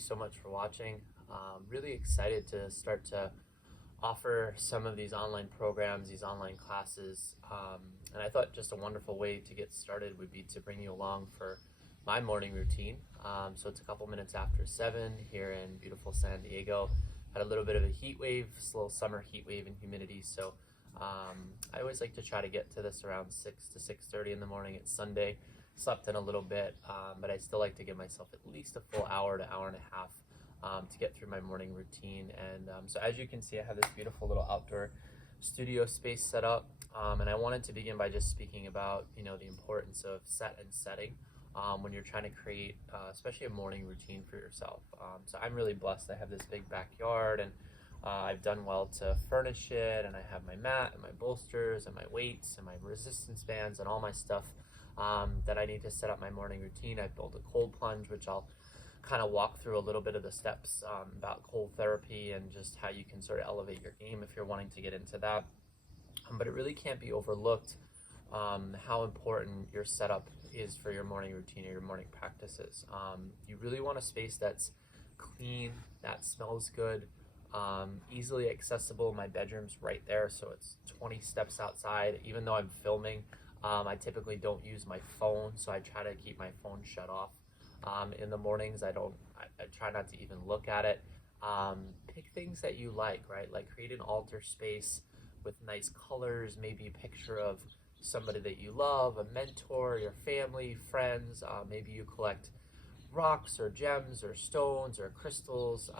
so much for watching. Really excited to start to offer some of these online programs, these online classes. And I thought just a wonderful way to get started would be to bring you along for my morning routine. So it's a couple minutes after 7 here in beautiful San Diego. Had a little bit of a heat wave, a little summer heat wave and humidity. So I always like to try to get to this around 6 to 6:30 in the morning. It's Sunday. Slept in a little bit, but I still like to give myself at least a full hour to hour and a half to get through my morning routine. And so as you can see, I have this beautiful little outdoor studio space set up, and I wanted to begin by just speaking about the importance of set and setting when you're trying to create especially a morning routine for yourself. So I'm really blessed. I have this big backyard, and I've done well to furnish it, and I have my mat and my bolsters and my weights and my resistance bands and all my stuff that I need to set up my morning routine. I've built a cold plunge, which I'll kind of walk through a little bit of the steps about cold therapy and just how you can sort of elevate your game if you're wanting to get into that. But it really can't be overlooked how important your setup is for your morning routine or your morning practices. You really want a space that's clean, that smells good, easily accessible. My bedroom's right there, so it's 20 steps outside. Even though I'm filming, I typically don't use my phone, so I try to keep my phone shut off. In the mornings, I try not to even look at it. Pick things that you like, right? Like create an altar space with nice colors, maybe a picture of somebody that you love, a mentor, your family, friends. Maybe you collect rocks or gems or stones or crystals,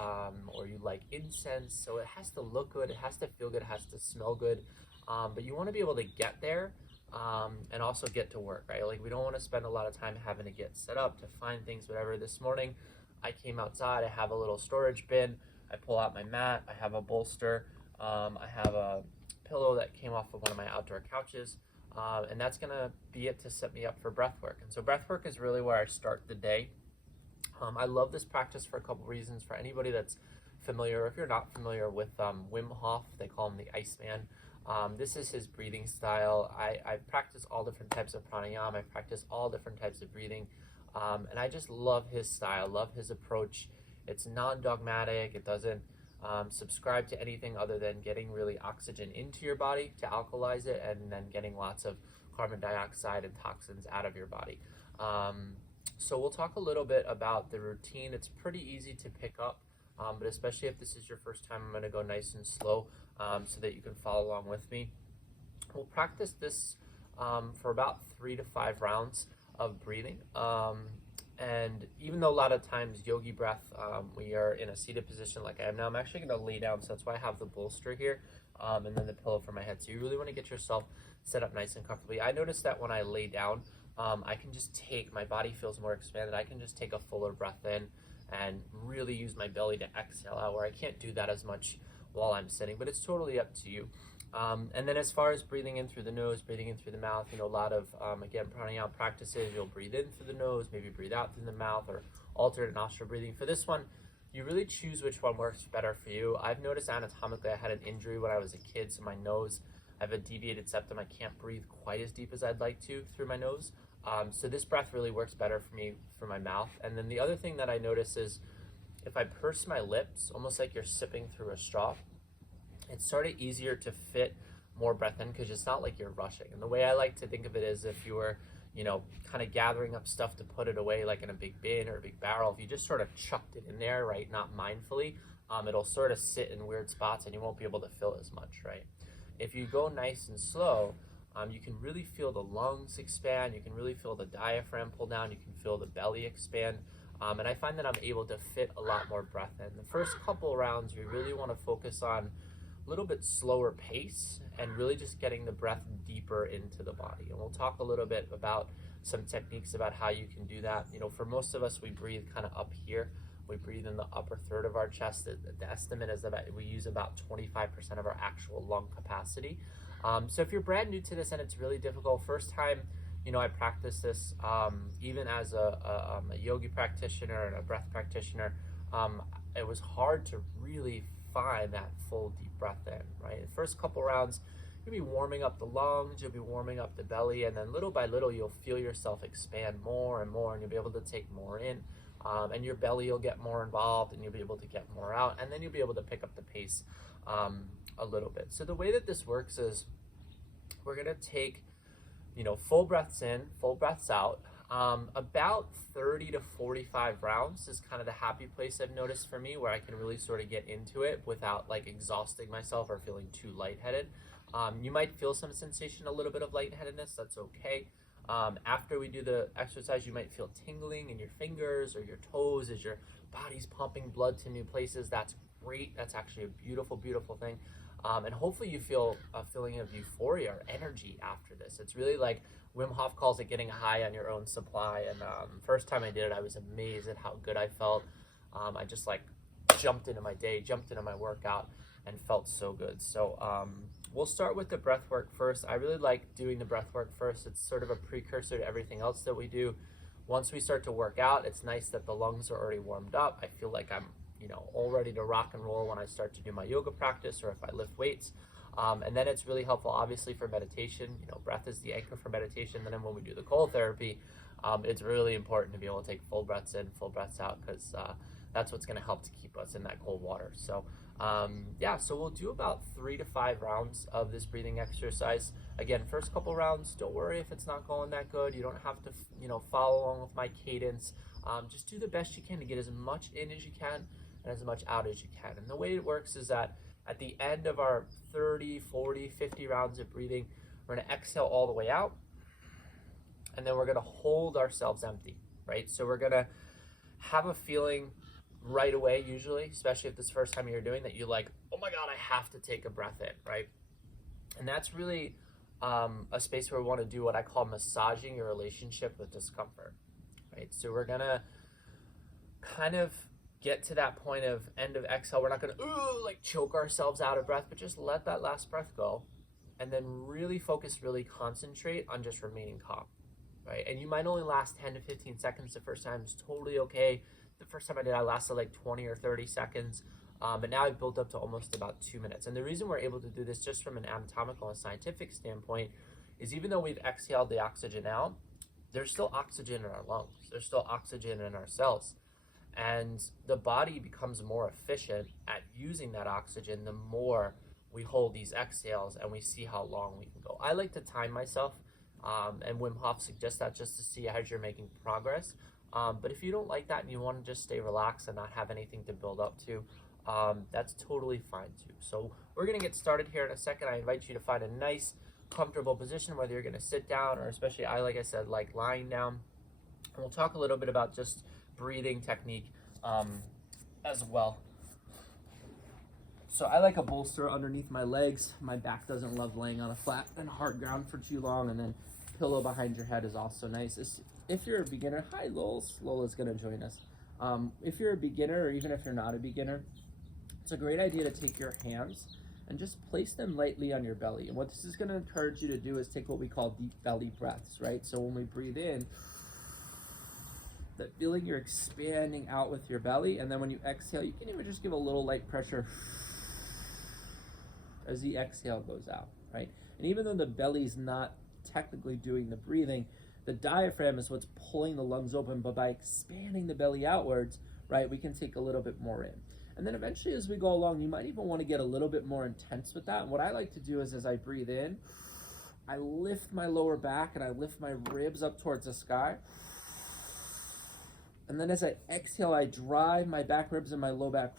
or you like incense. So it has to look good, it has to feel good, it has to smell good. But you want to be able to get there and also get to work, right? Like, we don't want to spend a lot of time having to get set up to find things, whatever. This morning, I came outside, I have a little storage bin, I pull out my mat, I have a bolster, I have a pillow that came off of one of my outdoor couches, and that's gonna be it to set me up for breath work. And so breath work is really where I start the day. I love this practice for a couple reasons. For anybody that's familiar, or if you're not familiar with Wim Hof, they call him the Iceman. This is his breathing style. I practice all different types of pranayama. I practice all different types of breathing. And I just love his style, love his approach. It's non-dogmatic. It doesn't subscribe to anything other than getting really oxygen into your body to alkalize it, and then getting lots of carbon dioxide and toxins out of your body. So we'll talk a little bit about the routine. It's pretty easy to pick up. But especially if this is your first time, I'm going to go nice and slow so that you can follow along with me. We'll practice this for about 3 to 5 rounds of breathing. And even though a lot of times yogi breath, we are in a seated position like I am now, I'm actually going to lay down. So that's why I have the bolster here and then the pillow for my head. So you really want to get yourself set up nice and comfortably. I noticed that when I lay down, I can just take, my body feels more expanded. I can just take a fuller breath in and really use my belly to exhale out, where I can't do that as much while I'm sitting, but it's totally up to you. And then as far as breathing in through the nose, breathing in through the mouth, a lot of, again, pranayama practices, you'll breathe in through the nose, maybe breathe out through the mouth, or alternate nostril breathing. For this one, you really choose which one works better for you. I've noticed anatomically I had an injury when I was a kid, so my nose, I have a deviated septum. I can't breathe quite as deep as I'd like to through my nose. So this breath really works better for me for my mouth. And then the other thing that I notice is if I purse my lips, almost like you're sipping through a straw, it's sort of easier to fit more breath in because it's not like you're rushing. And the way I like to think of it is if you were, kind of gathering up stuff to put it away, like in a big bin or a big barrel, if you just sort of chucked it in there, right, not mindfully, it'll sort of sit in weird spots and you won't be able to fill as much, right? If you go nice and slow, you can really feel the lungs expand, you can really feel the diaphragm pull down, you can feel the belly expand, and I find that I'm able to fit a lot more breath in. The first couple rounds, we really want to focus on a little bit slower pace and really just getting the breath deeper into the body. And we'll talk a little bit about some techniques about how you can do that. For most of us, we breathe kind of up here. We breathe in the upper third of our chest. The estimate is that we use about 25% of our actual lung capacity. So if you're brand new to this and it's really difficult, first time, I practice this even as a yogi practitioner and a breath practitioner, it was hard to really find that full deep breath in, right? The first couple rounds, you'll be warming up the lungs, you'll be warming up the belly, and then little by little, you'll feel yourself expand more and more, and you'll be able to take more in. and your belly will get more involved, and you'll be able to get more out, and then you'll be able to pick up the pace a little bit. So the way that this works is we're gonna take, full breaths in, full breaths out. About 30 to 45 rounds is kind of the happy place I've noticed for me, where I can really sort of get into it without like exhausting myself or feeling too lightheaded. You might feel some sensation, a little bit of lightheadedness. That's okay. After we do the exercise, you might feel tingling in your fingers or your toes as your body's pumping blood to new places. That's great. That's actually a beautiful, beautiful thing. And hopefully you feel a feeling of euphoria or energy after this. It's really like Wim Hof calls it getting high on your own supply. And first time I did it, I was amazed at how good I felt. I just like jumped into my day, jumped into my workout, and felt so good. So we'll start with the breath work first. I really like doing the breath work first. It's sort of a precursor to everything else that we do. Once we start to work out, it's nice that the lungs are already warmed up. I feel like I'm all ready to rock and roll when I start to do my yoga practice or if I lift weights. And then it's really helpful, obviously, for meditation. Breath is the anchor for meditation. And then when we do the cold therapy, it's really important to be able to take full breaths in, full breaths out, because that's what's going to help to keep us in that cold water. So so we'll do about 3 to 5 rounds of this breathing exercise. Again, first couple rounds, don't worry if it's not going that good. You don't have to, follow along with my cadence. Just do the best you can to get as much in as you can and as much out as you can. And the way it works is that at the end of our 30, 40, 50 rounds of breathing, we're going to exhale all the way out, and then we're going to hold ourselves empty, right? So we're going to have a feeling right away, usually, especially if this is the first time you're doing that, you're like, oh my God, I have to take a breath in, right? And that's really a space where we want to do what I call massaging your relationship with discomfort, right? So we're going to kind of get to that point of end of exhale. We're not going to choke ourselves out of breath, but just let that last breath go, and then really focus, really concentrate on just remaining calm, right? And you might only last 10 to 15 seconds the first time. It's totally okay. The first time I did, I lasted like 20 or 30 seconds, but now I've built up to almost about 2 minutes. And the reason we're able to do this just from an anatomical and scientific standpoint is even though we've exhaled the oxygen out, there's still oxygen in our lungs. There's still oxygen in our cells. And the body becomes more efficient at using that oxygen the more we hold these exhales and we see how long we can go. I like to time myself, and Wim Hof suggests that just to see how you're making progress. But if you don't like that and you want to just stay relaxed and not have anything to build up to, that's totally fine too. So we're going to get started here in a second. I invite you to find a nice, comfortable position, whether you're going to sit down or especially like I said, like lying down. And we'll talk a little bit about just breathing technique as well. So I like a bolster underneath my legs. My back doesn't love laying on a flat and hard ground for too long, and then pillow behind your head is also nice. If you're a beginner, hi Lols, Lola's gonna join us. If you're a beginner, or even if you're not a beginner, it's a great idea to take your hands and just place them lightly on your belly. And what this is gonna encourage you to do is take what we call deep belly breaths, right? So when we breathe in, that feeling you're expanding out with your belly, and then when you exhale, you can even just give a little light pressure as the exhale goes out, right? And even though the belly's not technically doing the breathing, the diaphragm is what's pulling the lungs open, but by expanding the belly outwards, right, we can take a little bit more in. And then eventually as we go along, you might even want to get a little bit more intense with that. And what I like to do is as I breathe in, I lift my lower back and I lift my ribs up towards the sky. And then as I exhale, I drive my back ribs and my low back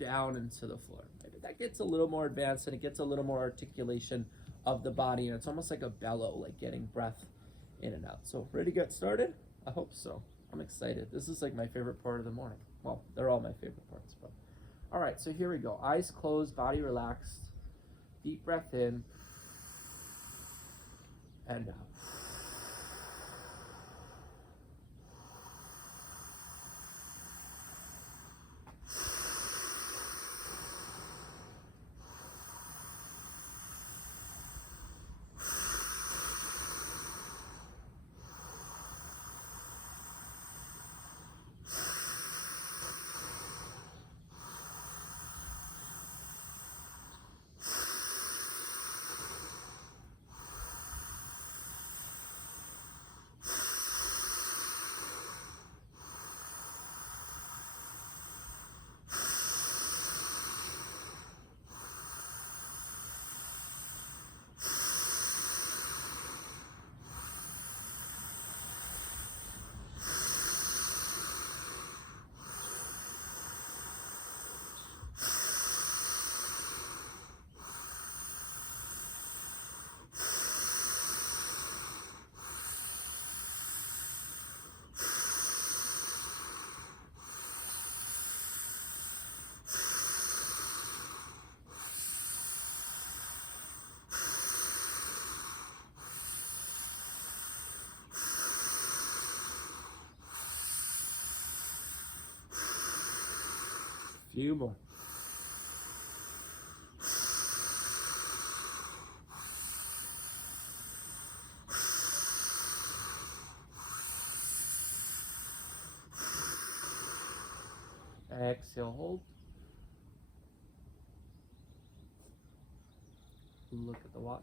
down into the floor. Maybe that gets a little more advanced and it gets a little more articulation of the body. And it's almost like a bellow, like getting breath in and out. So ready to get started? I hope so. I'm excited. This is like my favorite part of the morning. Well, they're all my favorite parts. But all right, so here we go. Eyes closed, body relaxed. Deep breath in and out. Few more. Exhale, hold. Look at the watch.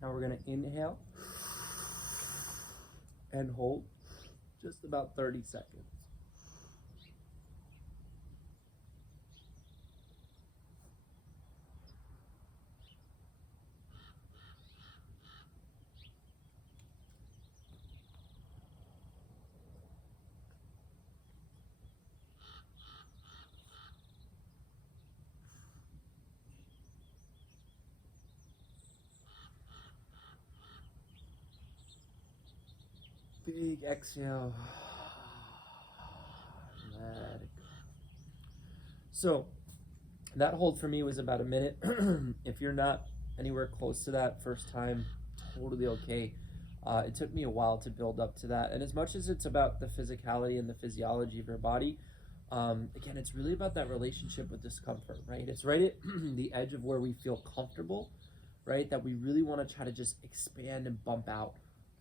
Now we're going to inhale and hold just about 30 seconds. Big exhale. Let it go. So that hold for me was about a minute. If you're not anywhere close to that first time, totally okay. It took me a while to build up to that. And as much as it's about the physicality and the physiology of your body, again, it's really about that relationship with discomfort, right? It's right at the edge of where we feel comfortable, right? That we really want to try to just expand and bump out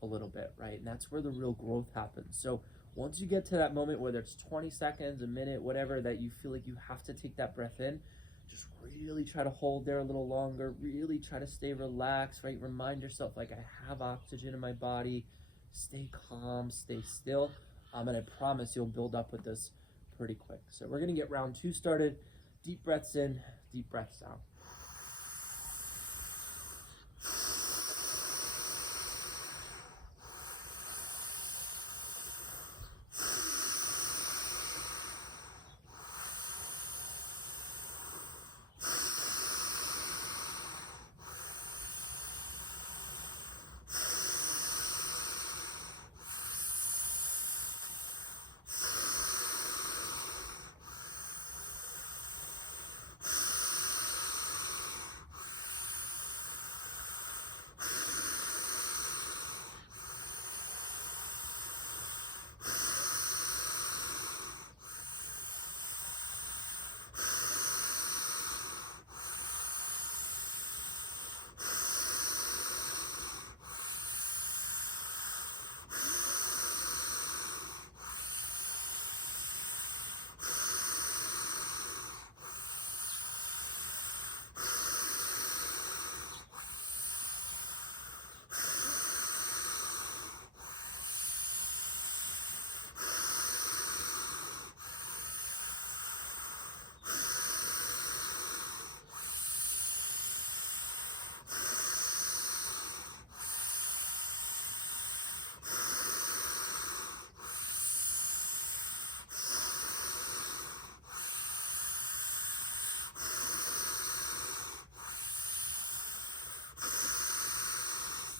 a little bit, right? And that's where the real growth happens. So once you get to that moment, whether it's 20 seconds, a minute, whatever, that you feel like you have to take that breath in, just really try to hold there a little longer, really try to stay relaxed, right? Remind yourself, like, I have oxygen in my body, stay calm, stay still, and I promise you'll build up with this pretty quick. So we're gonna get round 2 started. Deep breaths in, deep breaths out.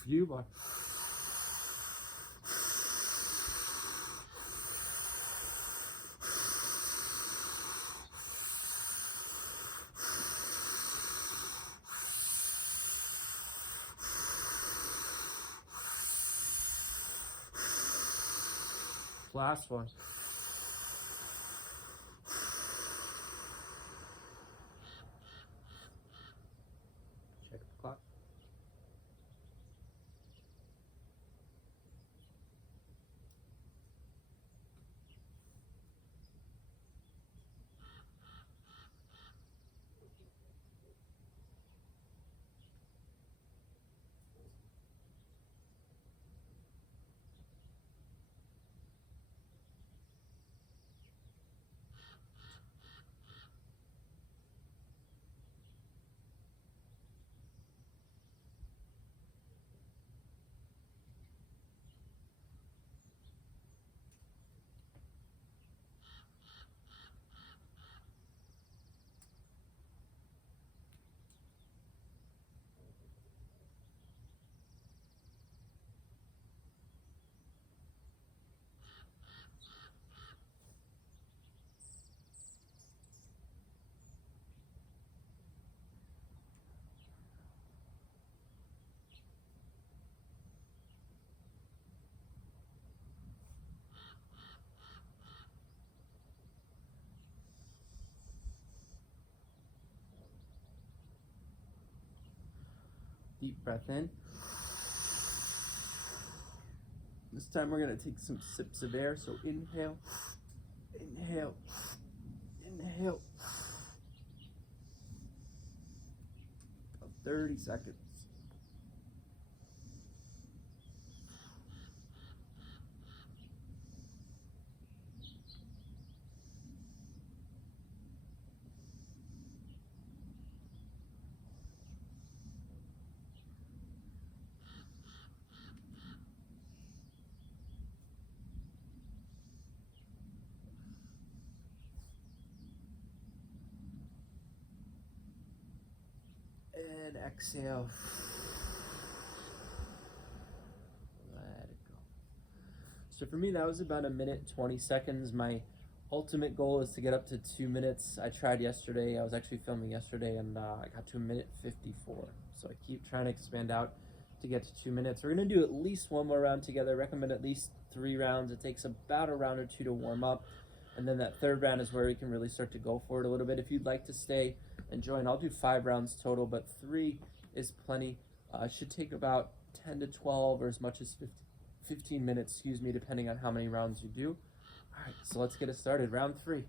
Few more. Last one. Check the clock. Deep breath in. This time we're going to take some sips of air. So inhale, inhale, inhale. About 30 seconds. And exhale. Let it go. So for me, that was about 1:20 seconds. My ultimate goal is to get up to 2 minutes. I tried yesterday. I was actually filming yesterday, and I got to 1:54. So I keep trying to expand out to get to 2 minutes. We're going to do at least one more round together. I recommend at least 3 rounds. It takes about a round or 2 to warm up. And then that third round is where we can really start to go for it a little bit. If you'd like to stay and join, I'll do 5 rounds total, but 3 is plenty. It should take about 10 to 12 or as much as 15 minutes, depending on how many rounds you do. All right, so let's get it started. Round 3.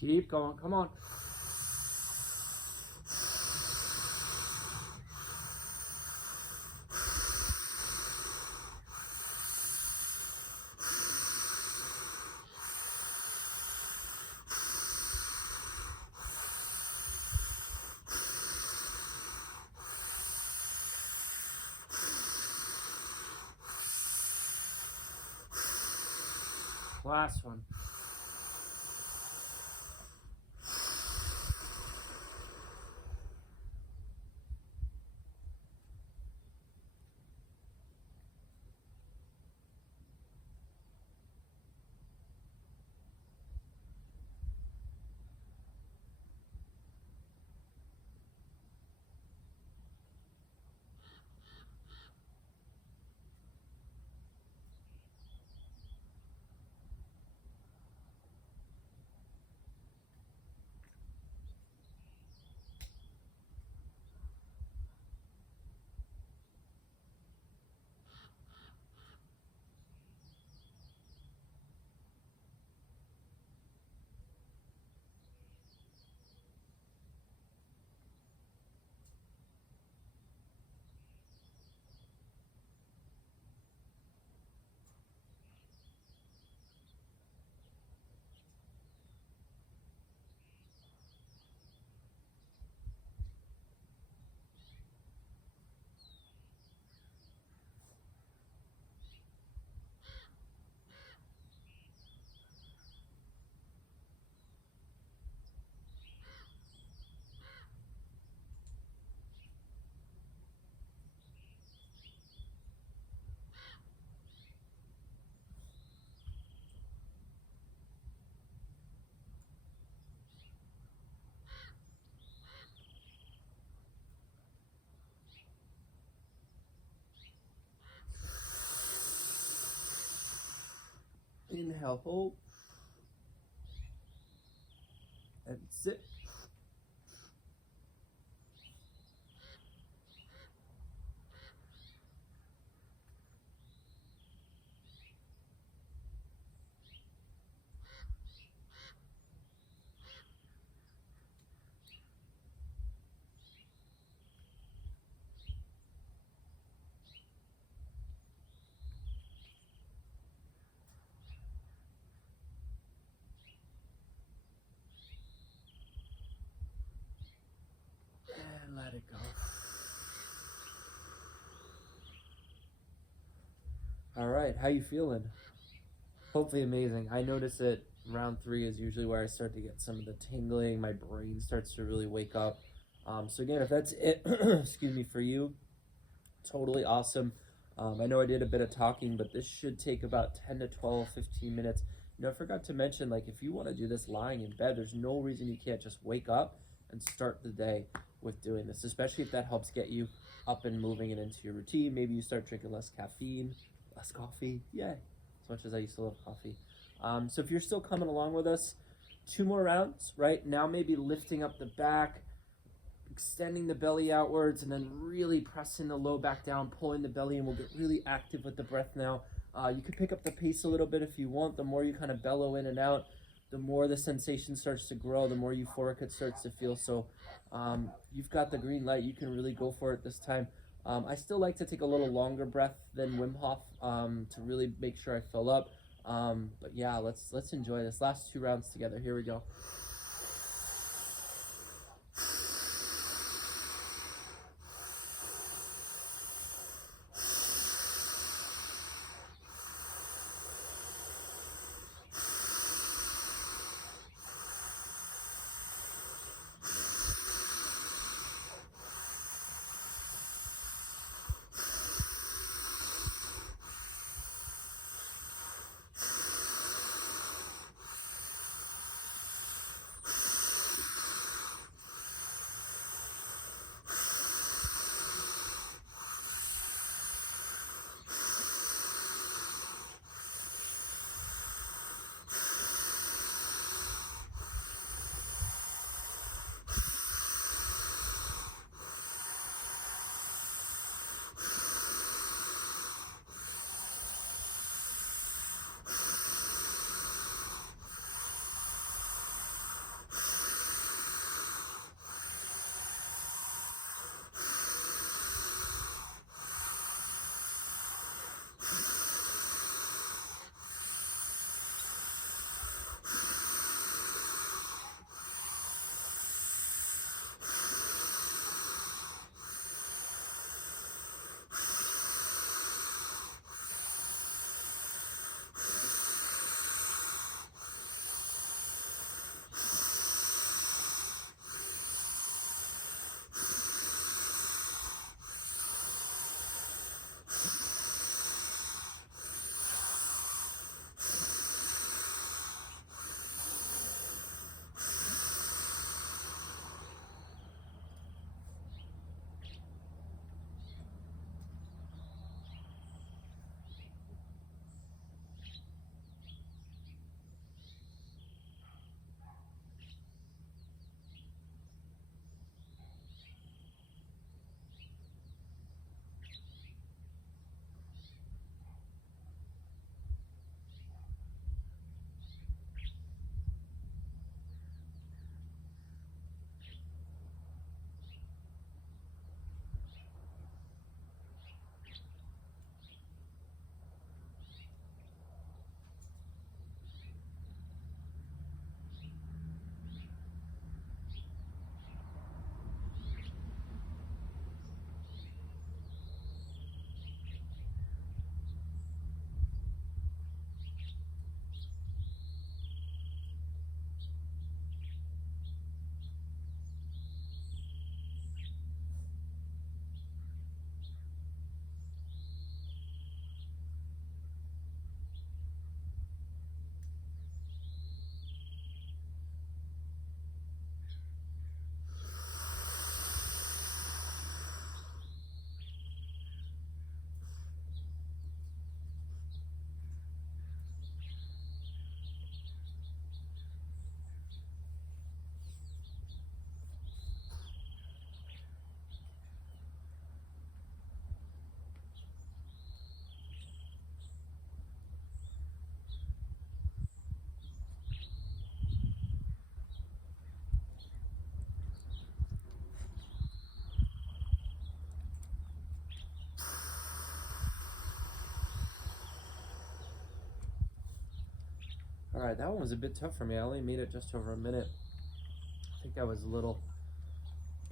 Keep going, come on. Last one. Inhale, hold, and sit. let it go. All right, how you feeling? Hopefully amazing. I notice it round 3 is usually where I start to get some of the tingling. My brain starts to really wake up. So again, if that's it, excuse me, for you, totally awesome. I know I did a bit of talking, but this should take about 10 to 12, 15 minutes. I forgot to mention, like, if you want to do this lying in bed, there's no reason you can't just wake up and start the day with doing this, especially if that helps get you up and moving and into your routine. Maybe you start drinking less caffeine, less coffee. Yay. As much as I used to love coffee. So if you're still coming along with us, 2 more rounds, right? Now maybe lifting up the back, extending the belly outwards, and then really pressing the low back down, pulling the belly, and we'll get really active with the breath now. You can pick up the pace a little bit if you want. The more you kind of bellow in and out, the more the sensation starts to grow, the more euphoric it starts to feel. So you've got the green light. You can really go for it this time. I still like to take a little longer breath than Wim Hof to really make sure I fill up. But yeah, let's enjoy this. Last 2 rounds together. Here we go. All right, that one was a bit tough for me. I only made it just over a minute. I think I was a little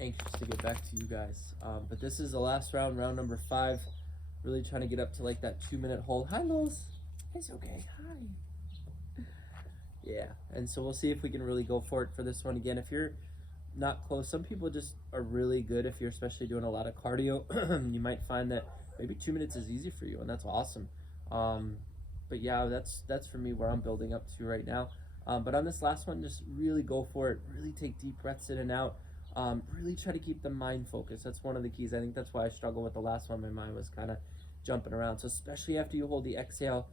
anxious to get back to you guys. But this is the last round, round number 5. Really trying to get up to like that 2-minute hold. Hi, Lois. It's okay. Hi. Yeah, and so we'll see if we can really go for it for this one again. If you're not close, some people just are really good. If you're especially doing a lot of cardio, you might find that maybe 2 minutes is easy for you, and that's awesome. But yeah, that's for me where I'm building up to right now. But on this last one, just really go for it. Really take deep breaths in and out. Really try to keep the mind focused. That's one of the keys. I think that's why I struggle with the last one. My mind was kind of jumping around. So especially after you hold the exhale,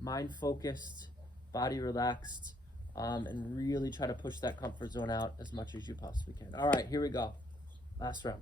mind focused, body relaxed, and really try to push that comfort zone out as much as you possibly can. All right, here we go. Last round.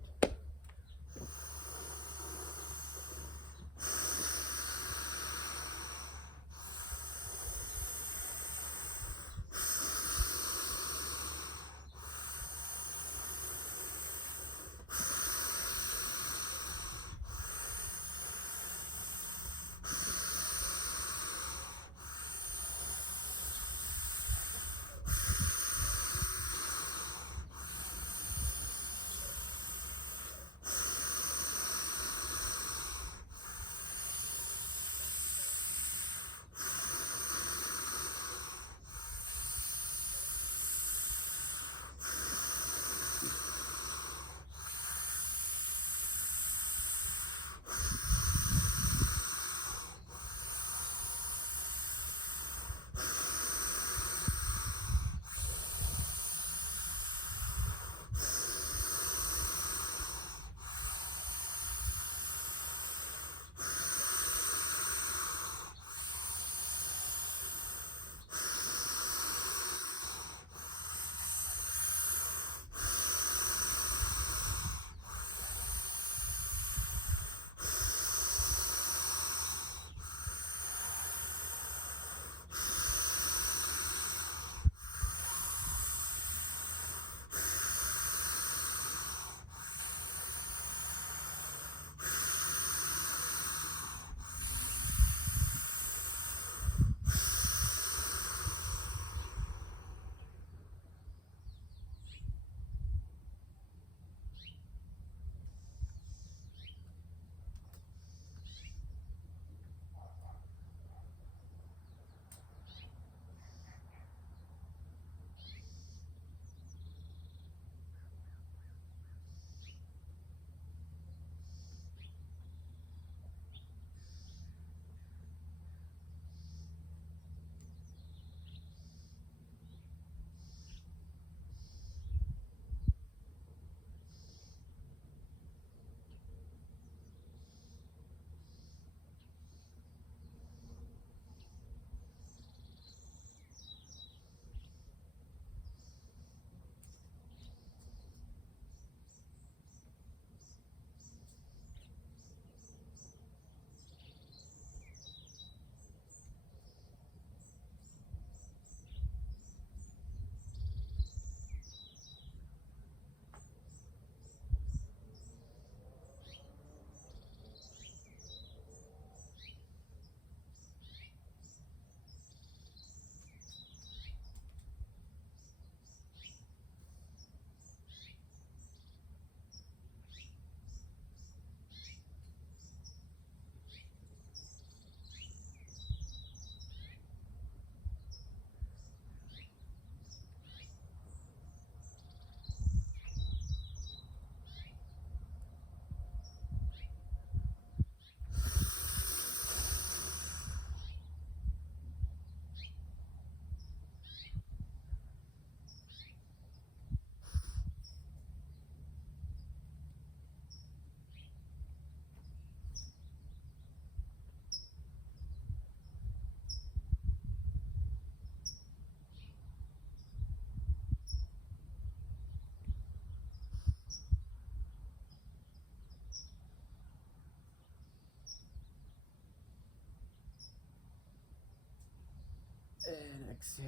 And exhale.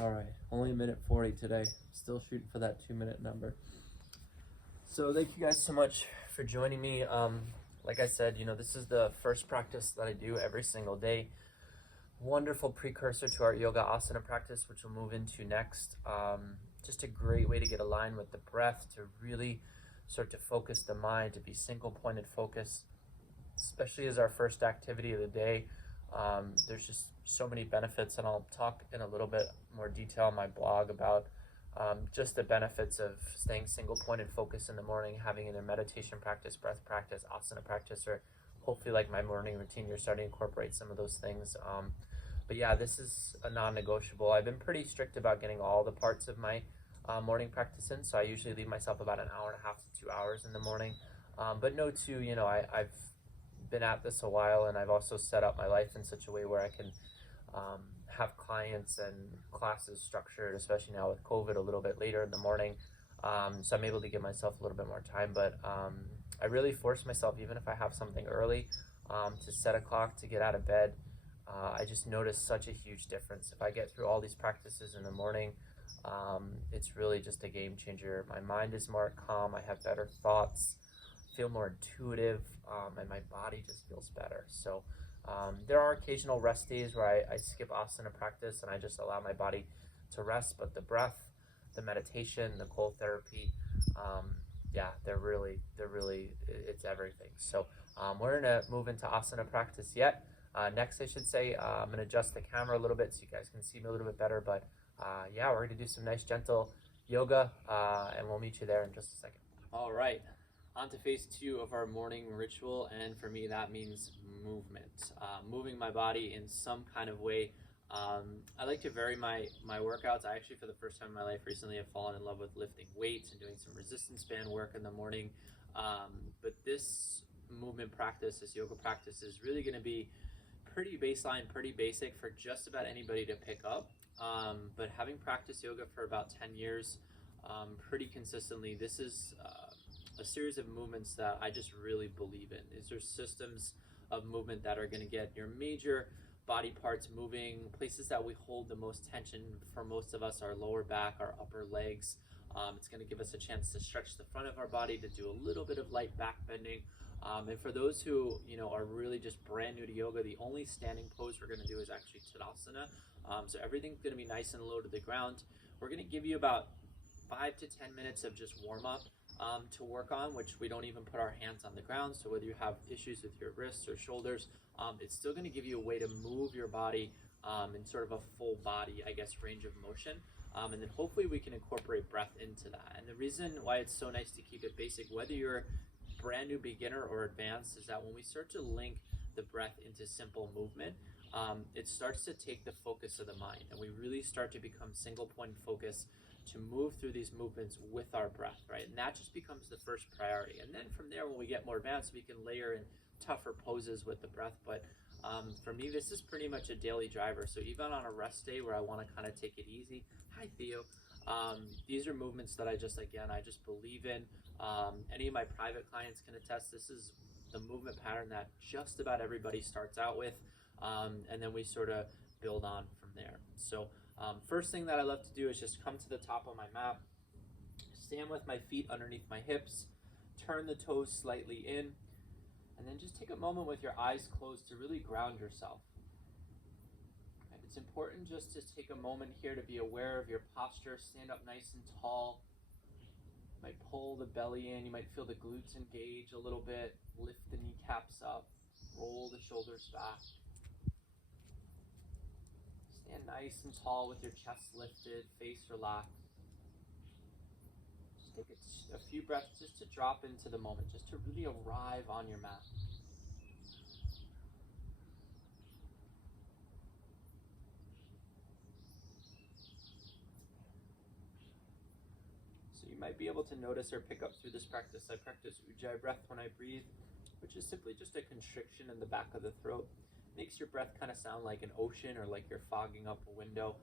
All right, only a minute 40 today. Still shooting for that 2-minute number. So thank you guys so much for joining me. Like I said, this is the first practice that I do every single day. wonderful precursor to our yoga asana practice, which we'll move into next. Just a great way to get aligned with the breath, to really start to focus the mind, to be single pointed focus, especially as our first activity of the day. There's just so many benefits, and I'll talk in a little bit more detail on my blog about just the benefits of staying single pointed focus in the morning, having either meditation practice, breath practice, asana practice, or hopefully like my morning routine, you're starting to incorporate some of those things. But yeah, this is a non-negotiable. I've been pretty strict about getting all the parts of my morning practice in, so I usually leave myself about an hour and a half to 2 hours in the morning. But no two, I've been at this a while, and I've also set up my life in such a way where I can have clients and classes structured, especially now with COVID, a little bit later in the morning. So I'm able to give myself a little bit more time, but I really force myself, even if I have something early, to set a clock to get out of bed. I just noticed such a huge difference. If I get through all these practices in the morning, it's really just a game changer. My mind is more calm, I have better thoughts, feel more intuitive, and my body just feels better. So there are occasional rest days where I skip asana practice and I just allow my body to rest, but the breath, the meditation, the cold therapy, yeah, it's everything. So we're gonna move into asana practice yet. Next, I should say, I'm gonna adjust the camera a little bit so you guys can see me a little bit better, but yeah, we're gonna do some nice gentle yoga, and we'll meet you there in just a second. All right, on to phase 2 of our morning ritual, and for me that means movement, moving my body in some kind of way. I like to vary my workouts. I actually, for the first time in my life recently, have fallen in love with lifting weights and doing some resistance band work in the morning. But this movement practice, this yoga practice, is really going to be pretty baseline, pretty basic for just about anybody to pick up. But having practiced yoga for about 10 years, pretty consistently, this is a series of movements that I just really believe in. These are systems of movement that are going to get your major body parts moving. Places that we hold the most tension for most of us, our lower back, our upper legs. It's going to give us a chance to stretch the front of our body, to do a little bit of light back bending. And for those who are really just brand new to yoga, the only standing pose we're going to do is actually Tadasana. So everything's going to be nice and low to the ground. We're going to give you about 5 to 10 minutes of just warm up to work on, which we don't even put our hands on the ground. So whether you have issues with your wrists or shoulders, it's still going to give you a way to move your body in sort of a full body, I guess, range of motion. And then hopefully we can incorporate breath into that. And the reason why it's so nice to keep it basic, whether you're brand new beginner or advanced, is that when we start to link the breath into simple movement, it starts to take the focus of the mind, and we really start to become single point focus to move through these movements with our breath, right? And that just becomes the first priority. And then from there, when we get more advanced, we can layer in tougher poses with the breath. But for me, this is pretty much a daily driver. So even on a rest day where I want to kind of take it easy, hi Theo, these are movements that I just believe in. Any of my private clients can attest. This is the movement pattern that just about everybody starts out with, and then we sort of build on from there. So first thing that I love to do is just come to the top of my mat, stand with my feet underneath my hips, turn the toes slightly in, and then just take a moment with your eyes closed to really ground yourself. And it's important just to take a moment here to be aware of your posture. Stand up nice and tall. You might pull the belly in, you might feel the glutes engage a little bit, lift the kneecaps up, roll the shoulders back. Stand nice and tall with your chest lifted, face relaxed. Just take a few breaths just to drop into the moment, just to really arrive on your mat. So you might be able to notice or pick up through this practice. I practice Ujjayi breath when I breathe, which is simply just a constriction in the back of the throat. Makes your breath kind of sound like an ocean or like you're fogging up a window.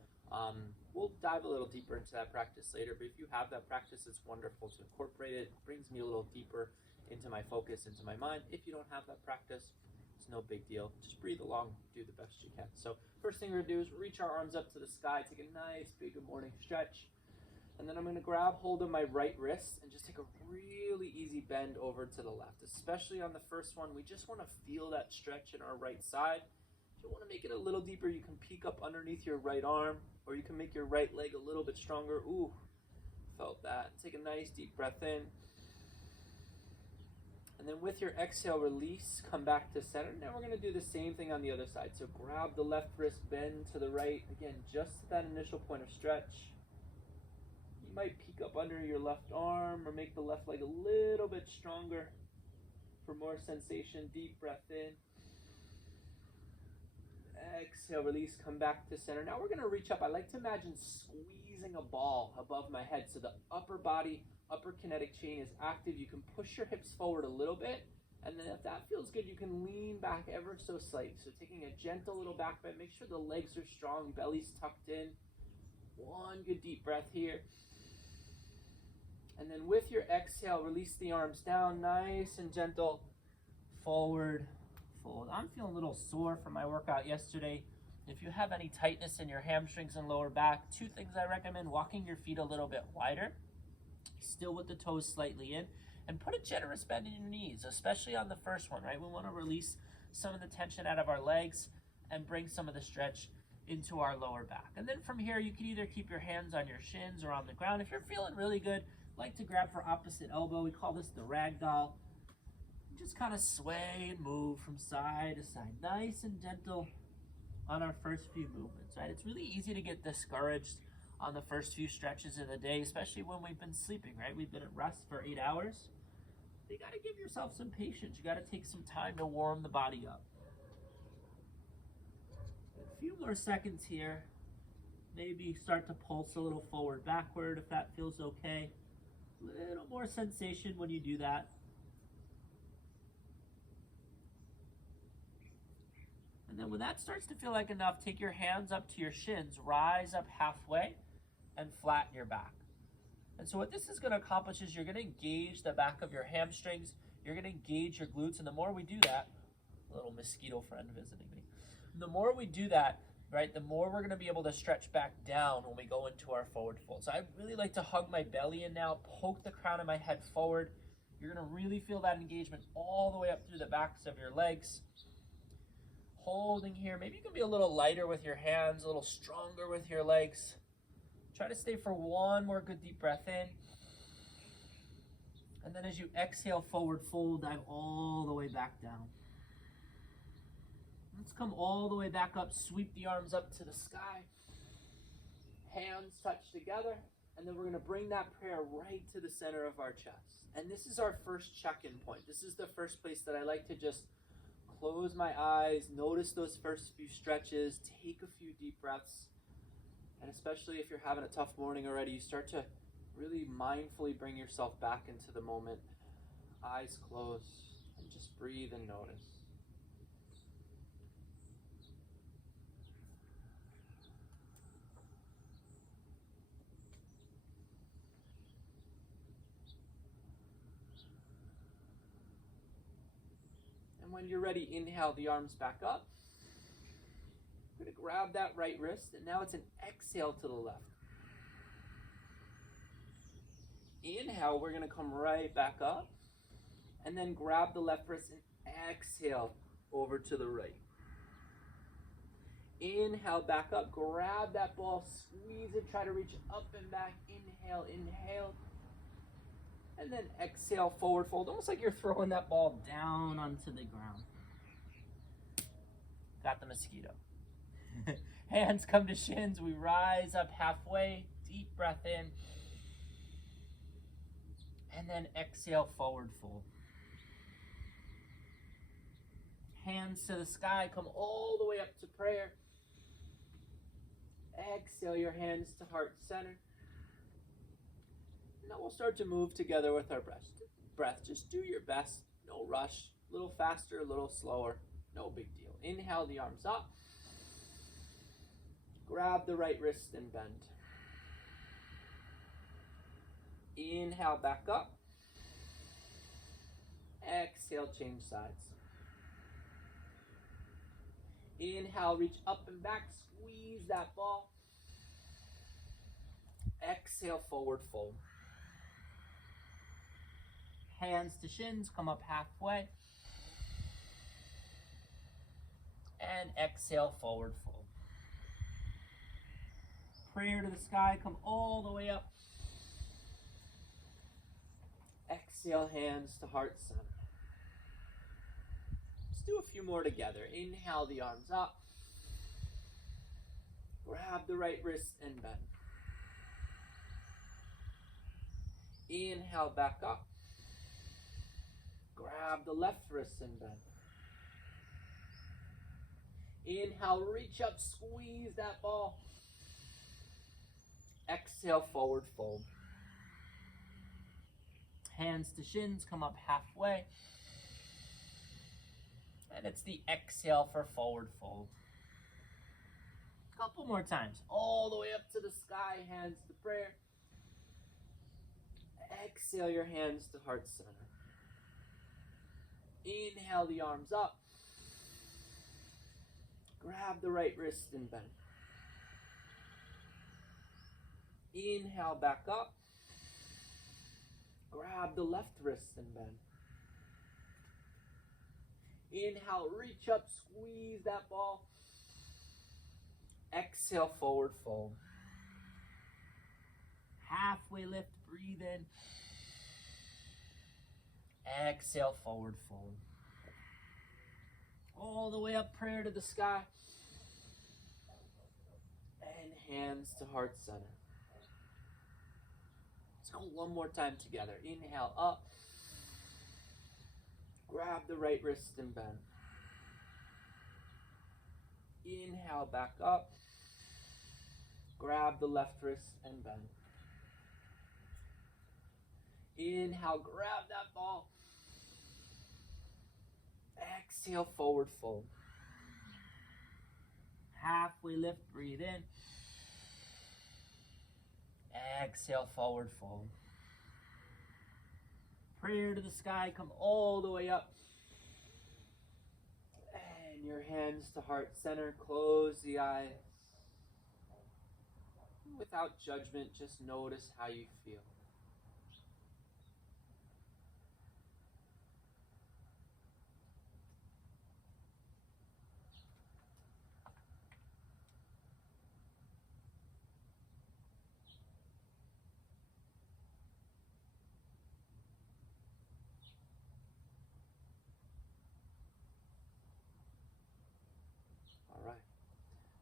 We'll dive a little deeper into that practice later, but if you have that practice, it's wonderful to incorporate it. It brings me a little deeper into my focus, into my mind. If you don't have that practice, it's no big deal. Just breathe along, do the best you can. So first thing we're gonna do is reach our arms up to the sky, take a nice big morning stretch. And then I'm going to grab hold of my right wrist and just take a really easy bend over to the left. Especially on the first one, we just want to feel that stretch in our right side. If you want to make it a little deeper, you can peek up underneath your right arm, or you can make your right leg a little bit stronger. Ooh, felt that. Take a nice deep breath in. And then with your exhale, release, come back to center. Now we're going to do the same thing on the other side. So grab the left wrist, bend to the right. Again, just to that initial point of stretch. You might peek up under your left arm or make the left leg a little bit stronger for more sensation. Deep breath in. Exhale, release, come back to center. Now we're going to reach up. I like to imagine squeezing a ball above my head so the upper body, upper kinetic chain is active. You can push your hips forward a little bit, and then if that feels good, you can lean back ever so slightly. So taking a gentle little back bend, make sure the legs are strong, belly's tucked in. One good deep breath here. And then with your exhale, release the arms down, nice and gentle, forward, fold. I'm feeling a little sore from my workout yesterday. If you have any tightness in your hamstrings and lower back, two things I recommend: walking your feet a little bit wider, still with the toes slightly in, and put a generous bend in your knees, especially on the first one, right? We want to release some of the tension out of our legs and bring some of the stretch into our lower back. And then from here, you can either keep your hands on your shins or on the ground. If you're feeling really good, like to grab for opposite elbow. We call this the ragdoll. Just kind of sway and move from side to side, nice and gentle on our first few movements, right? It's really easy to get discouraged on the first few stretches of the day, especially when we've been sleeping, right? We've been at rest for 8 hours. You got to give yourself some patience. You got to take some time to warm the body up. A few more seconds here. Maybe start to pulse a little forward, backward if that feels okay. A little more sensation when you do that. And then when that starts to feel like enough, take your hands up to your shins, rise up halfway, and flatten your back. And so what this is going to accomplish is you're going to engage the back of your hamstrings, you're going to engage your glutes, and the more we do that, a little mosquito friend visiting me, the more we do that, right, the more we're going to be able to stretch back down when we go into our forward fold. So I really like to hug my belly in now, poke the crown of my head forward. You're going to really feel that engagement all the way up through the backs of your legs. Holding here. Maybe you can be a little lighter with your hands, a little stronger with your legs. Try to stay for one more good deep breath in. And then as you exhale, forward fold, dive all the way back down. Let's come all the way back up, sweep the arms up to the sky. Hands touch together, and then we're going to bring that prayer right to the center of our chest. And this is our first check-in point. This is the first place that I like to just close my eyes, notice those first few stretches, take a few deep breaths. And especially if you're having a tough morning already, you start to really mindfully bring yourself back into the moment. Eyes closed, and just breathe and notice. And when you're ready, inhale the arms back up. We're going to grab that right wrist, and now it's an exhale to the left. Inhale, we're going to come right back up, and then grab the left wrist and exhale over to the right. Inhale, back up, grab that ball, squeeze it, try to reach up and back. Inhale, inhale. And then exhale, forward fold, almost like you're throwing that ball down onto the ground. Got the mosquito. Hands come to shins, we rise up halfway, deep breath in. And then exhale, forward fold. Hands to the sky, come all the way up to prayer. Exhale your hands to heart center. Now we'll start to move together with our breath. Just do your best, no rush. A little faster, a little slower, no big deal. Inhale the arms up. Grab the right wrist and bend. Inhale back up. Exhale, change sides. Inhale, reach up and back, squeeze that ball. Exhale, forward fold. Hands to shins, come up halfway. And exhale, forward fold. Prayer to the sky, come all the way up. Exhale, hands to heart center. Let's do a few more together. Inhale the arms up. Grab the right wrist and bend. Inhale, back up. Grab the left wrist and bend. Inhale, reach up, squeeze that ball. Exhale, forward fold. Hands to shins, come up halfway. And it's the exhale for forward fold. Couple more times. All the way up to the sky, hands to prayer. Exhale your hands to heart center. Inhale the arms up. Grab the right wrist and bend. Inhale, back up. Grab the left wrist and bend. Inhale, reach up, squeeze that ball. Exhale, forward fold. Halfway lift, breathe in. Exhale, forward fold. All the way up, prayer to the sky. And hands to heart center. Let's go one more time together. Inhale, up. Grab the right wrist and bend. Inhale, back up. Grab the left wrist and bend. Inhale, grab that ball. Exhale, forward fold. Halfway lift, breathe in. Exhale, forward fold. Prayer to the sky, come all the way up. And your hands to heart center, close the eyes. Without judgment, just notice how you feel.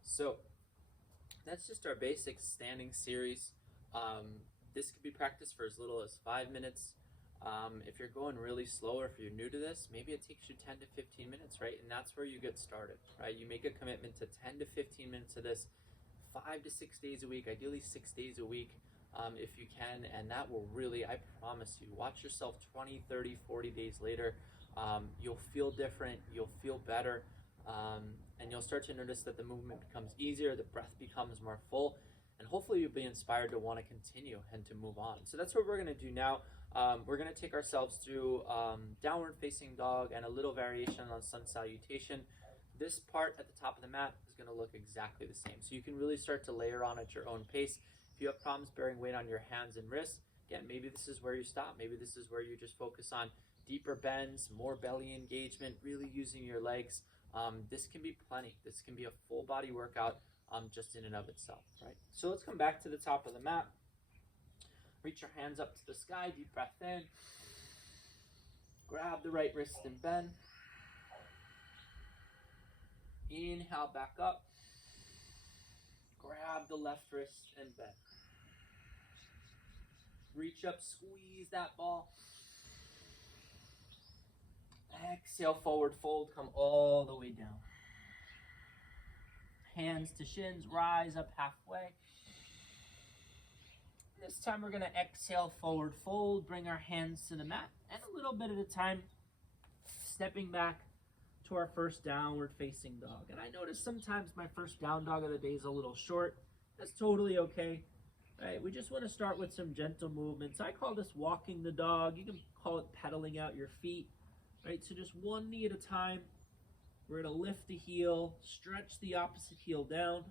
So that's just our basic standing series. This could be practiced for as little as 5 minutes. If you're going really slow or if you're new to this, maybe it takes you 10 to 15 minutes, right? And that's where you get started, right? You make a commitment to 10 to 15 minutes of this 5 to 6 days a week, ideally 6 days a week if you can. And that will really, I promise you, watch yourself 20, 30, 40 days later. You'll feel different, you'll feel better. And you'll start to notice that the movement becomes easier, the breath becomes more full, and hopefully you'll be inspired to want to continue and to move on. So that's what we're going to do now. We're going to take ourselves through downward facing dog and a little variation on sun salutation. This part at the top of the mat is going to look exactly the same. So you can really start to layer on at your own pace. If you have problems bearing weight on your hands and wrists, again, maybe this is where you stop. Maybe this is where you just focus on deeper bends, more belly engagement, really using your legs. This can be plenty. This can be a full body workout just in and of itself, right? So let's come back to the top of the mat. Reach your hands up to the sky, deep breath in. Grab the right wrist and bend. Inhale, back up. Grab the left wrist and bend. Reach up, squeeze that ball. Exhale, forward fold, come all the way down. Hands to shins, rise up halfway. This time we're going to exhale, forward fold, bring our hands to the mat, and a little bit at a time, stepping back to our first downward facing dog. And I notice sometimes my first down dog of the day is a little short. That's totally okay. Right, we just want to start with some gentle movements. I call this walking the dog. You can call it pedaling out your feet. Right, so just one knee at a time. We're going to lift the heel, stretch the opposite heel down,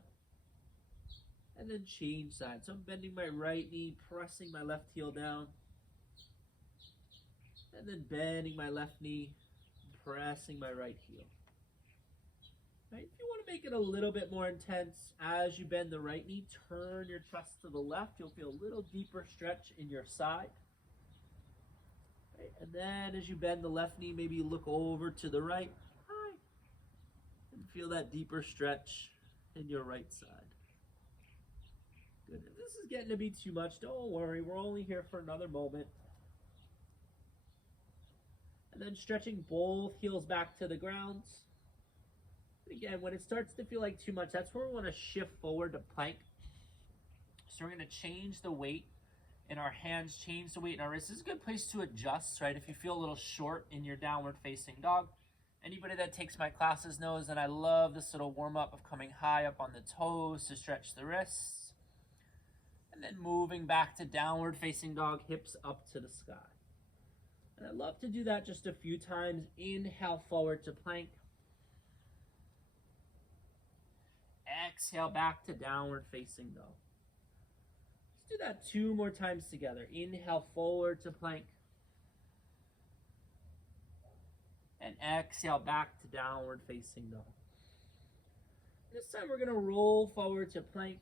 and then change sides. So I'm bending my right knee, pressing my left heel down, and then bending my left knee, pressing my right heel. Right? If you want to make it a little bit more intense, as you bend the right knee, turn your chest to the left. You'll feel a little deeper stretch in your side. Right? And then as you bend the left knee, maybe you look over to the right. Hi. And feel that deeper stretch in your right side. Good. If this is getting to be too much, don't worry. We're only here for another moment. And then stretching both heels back to the ground. Again, when it starts to feel like too much, that's where we want to shift forward to plank. So we're going to change the weight in our hands, change the weight in our wrists. This is a good place to adjust, right? If you feel a little short in your downward facing dog. Anybody that takes my classes knows that I love this little warm up of coming high up on the toes to stretch the wrists. And then moving back to downward facing dog, hips up to the sky. And I love to do that just a few times. Inhale forward to plank. Exhale back to downward facing dog. Let's do that 2 more times together. Inhale forward to plank. And exhale back to downward facing dog. This time we're going to roll forward to plank.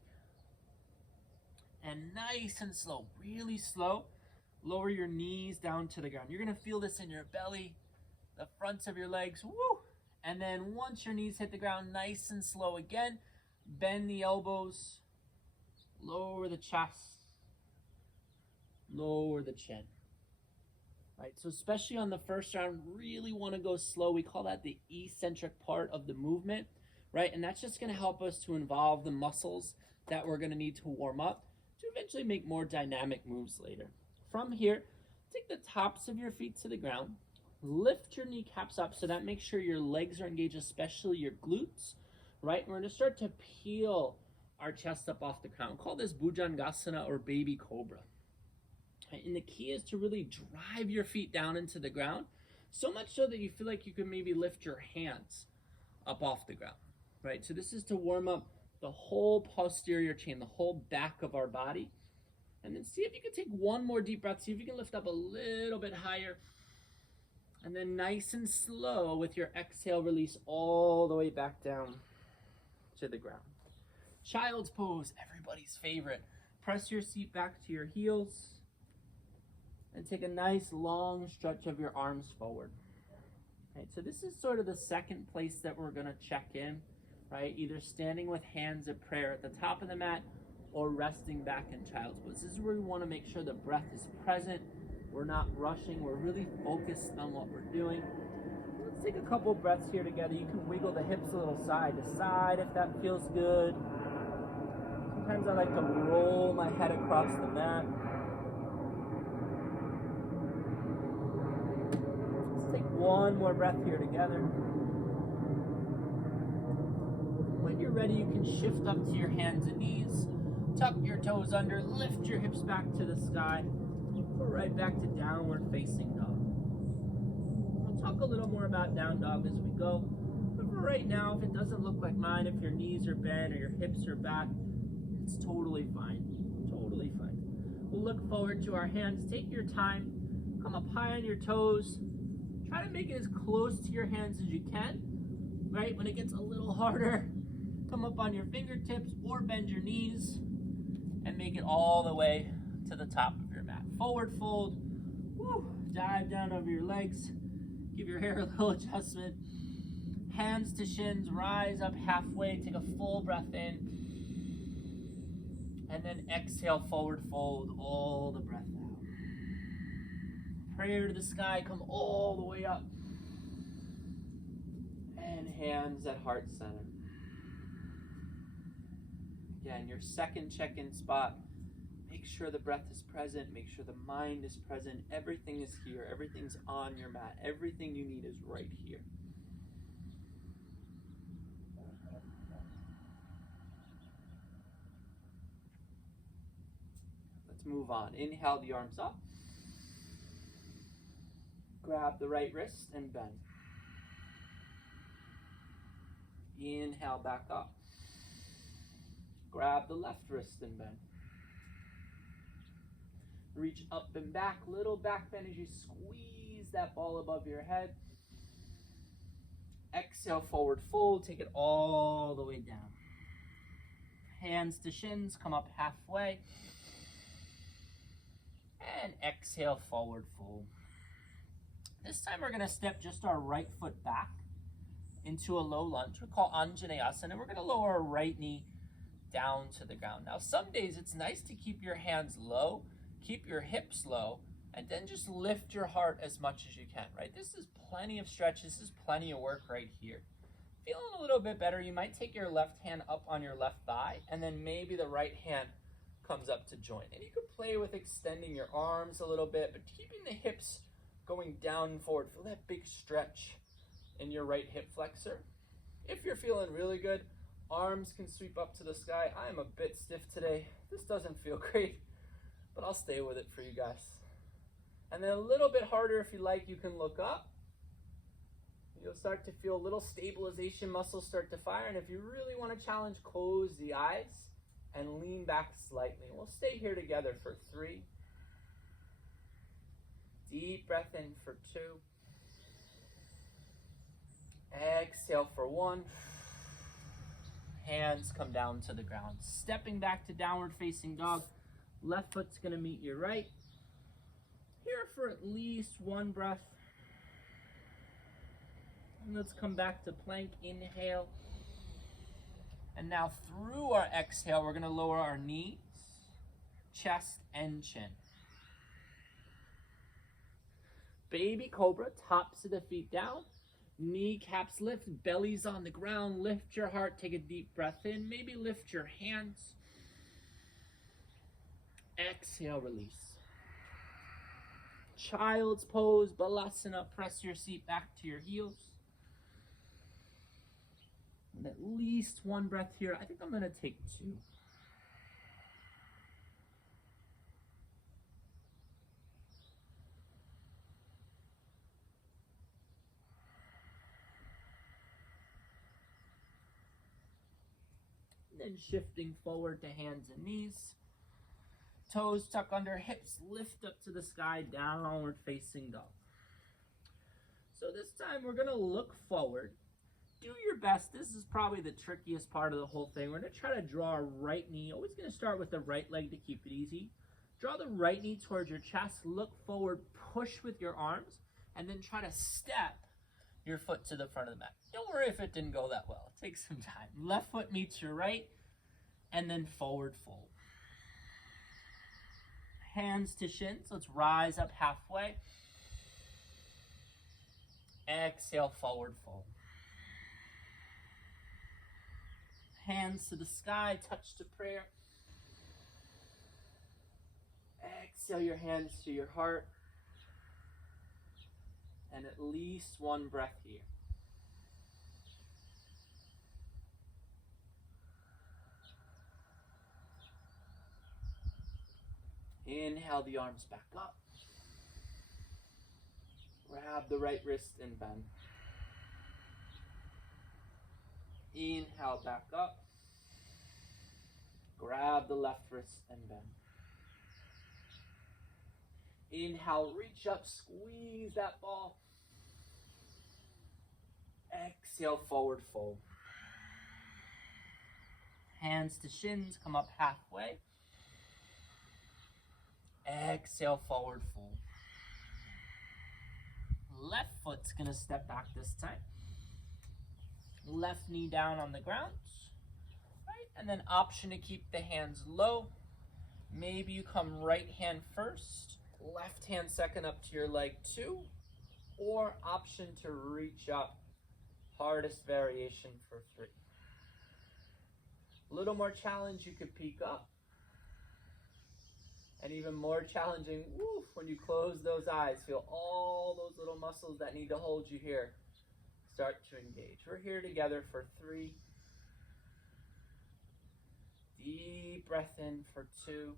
And nice and slow, really slow, lower your knees down to the ground. You're going to feel this in your belly, the fronts of your legs. Woo! And then once your knees hit the ground, nice and slow again. Bend the elbows, lower the chest, lower the chin. Right, so especially on the first round, really want to go slow. We call that the eccentric part of the movement, right? And that's just going to help us to involve the muscles that we're going to need to warm up to eventually make more dynamic moves later. From here, take the tops of your feet to the ground. Lift your kneecaps up so that makes sure your legs are engaged, especially your glutes. Right, we're going to start to peel our chest up off the ground. Call this Bhujangasana or baby cobra. Right, and the key is to really drive your feet down into the ground, so much so that you feel like you can maybe lift your hands up off the ground. Right, so this is to warm up the whole posterior chain, the whole back of our body. And then see if you can take 1 more deep breath. See if you can lift up a little bit higher. And then nice and slow with your exhale, release all the way back down to the ground. Child's pose, everybody's favorite. Press your seat back to your heels and take a nice long stretch of your arms forward. Right, so this is sort of the second place that we're going to check in, right? Either standing with hands of prayer at the top of the mat or resting back in child's pose. This is where we want to make sure the breath is present. We're not rushing. We're really focused on what we're doing. Let's take a couple breaths here together. You can wiggle the hips a little side to side if that feels good. Sometimes I like to roll my head across the mat. Let's take 1 more breath here together. When you're ready, you can shift up to your hands and knees. Tuck your toes under, lift your hips back to the sky. Go right back to downward facing dog. We'll talk a little more about down dog as we go. But for right now, if it doesn't look like mine, if your knees are bent or your hips are back, it's totally fine. Totally fine. We'll look forward to our hands. Take your time. Come up high on your toes. Try to make it as close to your hands as you can. Right? When it gets a little harder, come up on your fingertips or bend your knees and make it all the way to the top of your mat. Forward fold. Woo. Dive down over your legs. Give your hair a little adjustment. Hands to shins. Rise up halfway. Take a full breath in. And then exhale, forward fold all the breath out. Prayer to the sky. Come all the way up. And hands at heart center. Again, your second check-in spot. Make sure the breath is present. Make sure the mind is present. Everything is here. Everything's on your mat. Everything you need is right here. Let's move on. Inhale the arms up. Grab the right wrist and bend. Inhale back up. Grab the left wrist and bend. Reach up and back, little back bend as you squeeze that ball above your head. Exhale, forward fold, take it all the way down. Hands to shins, come up halfway. And exhale, forward fold. This time we're gonna step just our right foot back into a low lunge. We call Anjaneyasana, and we're gonna lower our right knee down to the ground. Now, some days it's nice to keep your hands low, keep your hips low, and then just lift your heart as much as you can, right? This is plenty of stretch. This is plenty of work right here. Feeling a little bit better, you might take your left hand up on your left thigh, and then maybe the right hand comes up to join. And you could play with extending your arms a little bit, but keeping the hips going down and forward. Feel that big stretch in your right hip flexor. If you're feeling really good, arms can sweep up to the sky. I am a bit stiff today. This doesn't feel great, but I'll stay with it for you guys. And then a little bit harder if you like, you can look up. You'll start to feel little stabilization muscles start to fire. And if you really want to challenge, close the eyes and lean back slightly. We'll stay here together for 3. Deep breath in for 2. Exhale for 1. Hands come down to the ground. Stepping back to downward facing dog. Left foot's going to meet your right. Here for at least 1 breath. And let's come back to plank. Inhale. And now through our exhale, we're going to lower our knees, chest, and chin. Baby cobra, tops of the feet down. Kneecaps lift, belly's on the ground. Lift your heart, take a deep breath in. Maybe lift your hands. Exhale, release. Child's pose, balasana, press your seat back to your heels. And at least 1 breath here. I think I'm going to take 2. Then shifting forward to hands and knees. Toes tuck under, hips lift up to the sky, downward facing dog. So this time we're going to look forward. Do your best. This is probably the trickiest part of the whole thing. We're going to try to draw our right knee. Always going to start with the right leg to keep it easy. Draw the right knee towards your chest. Look forward, push with your arms, and then try to step your foot to the front of the mat. Don't worry if it didn't go that well. It takes some time. Left foot meets your right, and then forward fold. Hands to shins. Let's rise up halfway. Exhale, forward fold. Hands to the sky, touch to prayer. Exhale your hands to your heart. And at least 1 breath here. Inhale the arms back up. Grab the right wrist and bend. Inhale back up. Grab the left wrist and bend. Inhale, reach up, squeeze that ball. Exhale, forward fold. Hands to shins, come up halfway. Exhale, forward fold. Left foot's gonna step back this time. Left knee down on the ground. Right, and then option to keep the hands low. Maybe you come right hand first, left hand second up to your leg 2, or option to reach up. Hardest variation for 3. A little more challenge, you could peek up. And even more challenging, when you close those eyes, feel all those little muscles that need to hold you here start to engage. We're here together for 3. Deep breath in for 2.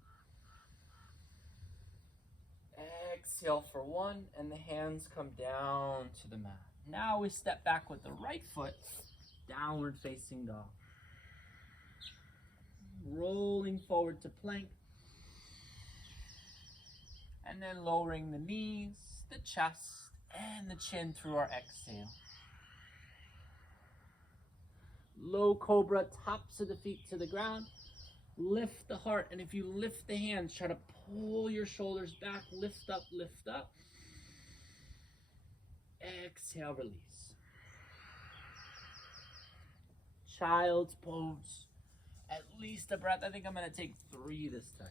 Exhale for 1, and the hands come down to the mat. Now we step back with the right foot, downward facing dog. Rolling forward to plank. And then lowering the knees, the chest, and the chin through our exhale. Low cobra, tops of the feet to the ground. Lift the heart, and if you lift the hands, try to pull your shoulders back. Lift up, lift up. Exhale, release. Child's pose. At least a breath. I think I'm going to take 3 this time.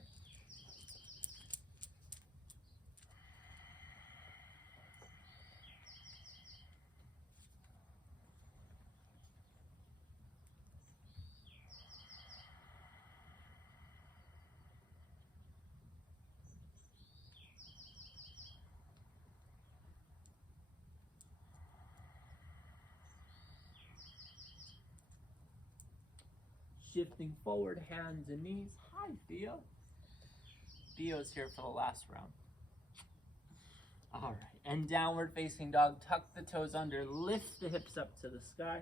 Shifting forward, hands and knees. Hi, Theo. Theo's here for the last round. All right, and downward facing dog. Tuck the toes under, lift the hips up to the sky.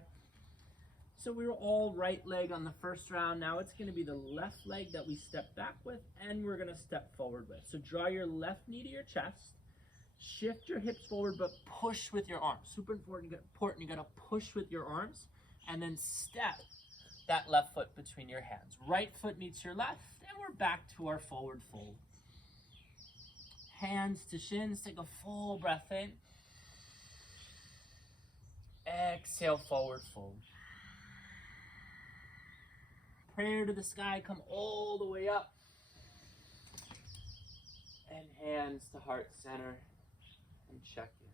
So we were all right leg on the first round. Now it's gonna be the left leg that we step back with, and we're gonna step forward with. So draw your left knee to your chest, shift your hips forward, but push with your arms. Super important, you gotta push with your arms, and then step that left foot between your hands. Right foot meets your left, and we're back to our forward fold. Hands to shins, take a full breath in. Exhale, forward fold. Prayer to the sky, come all the way up. And hands to heart center, and check in.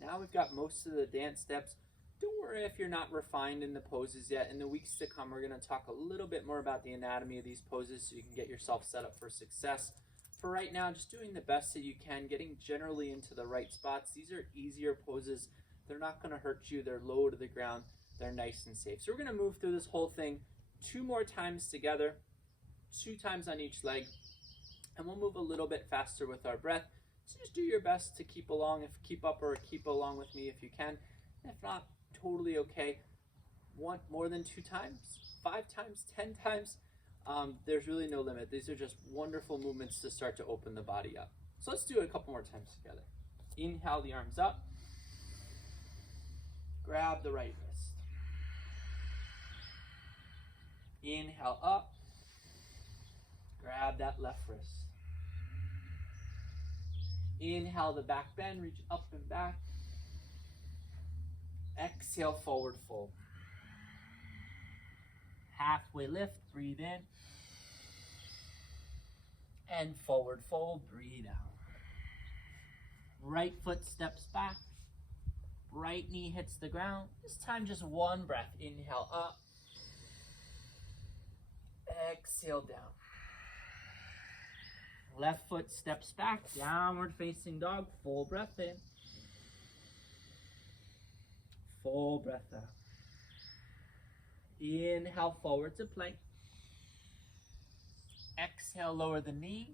Now we've got most of the dance steps. Don't worry if you're not refined in the poses yet. In the weeks to come, we're going to talk a little bit more about the anatomy of these poses so you can get yourself set up for success. For right now, just doing the best that you can, getting generally into the right spots. These are easier poses. They're not going to hurt you. They're low to the ground. They're nice and safe. So we're going to move through this whole thing 2 more times together, 2 times on each leg, and we'll move a little bit faster with our breath. So just do your best to keep along, keep up with me if you can. If not, totally okay. Want more than 2 times, 5 times, 10 times? There's really no limit. These are just wonderful movements to start to open the body up. So let's do it a couple more times together. Inhale the arms up. Grab the right wrist. Inhale up. Grab that left wrist. Inhale the back bend, reach up and back. Exhale, forward fold. Halfway lift, breathe in. And forward fold, breathe out. Right foot steps back. Right knee hits the ground. This time just 1 breath. Inhale up. Exhale down. Left foot steps back, downward facing dog, full breath in. Full breath out. Inhale forward to plank. Exhale, lower the knees,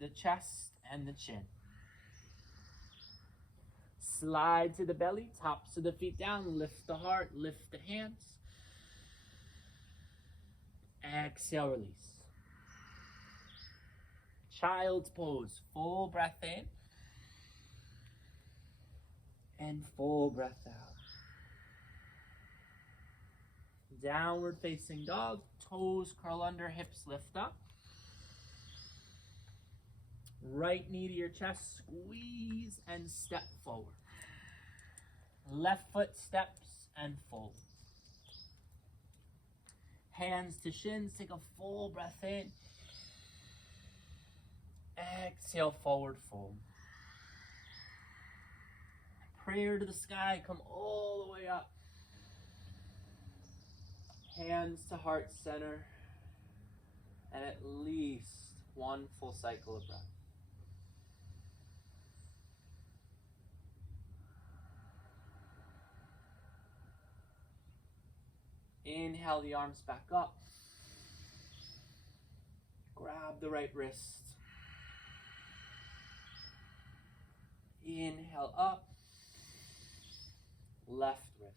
the chest, and the chin. Slide to the belly, tops of the feet down, lift the heart, lift the hands. Exhale, release. Child's pose, full breath in and full breath out. Downward facing dog, toes curl under, hips lift up. Right knee to your chest, squeeze and step forward. Left foot steps and fold. Hands to shins, take a full breath in. Exhale, forward fold. Prayer to the sky, come all the way up. Hands to heart center. And at least 1 full cycle of breath. Inhale the arms back up. Grab the right wrist. Inhale up. Left wrist.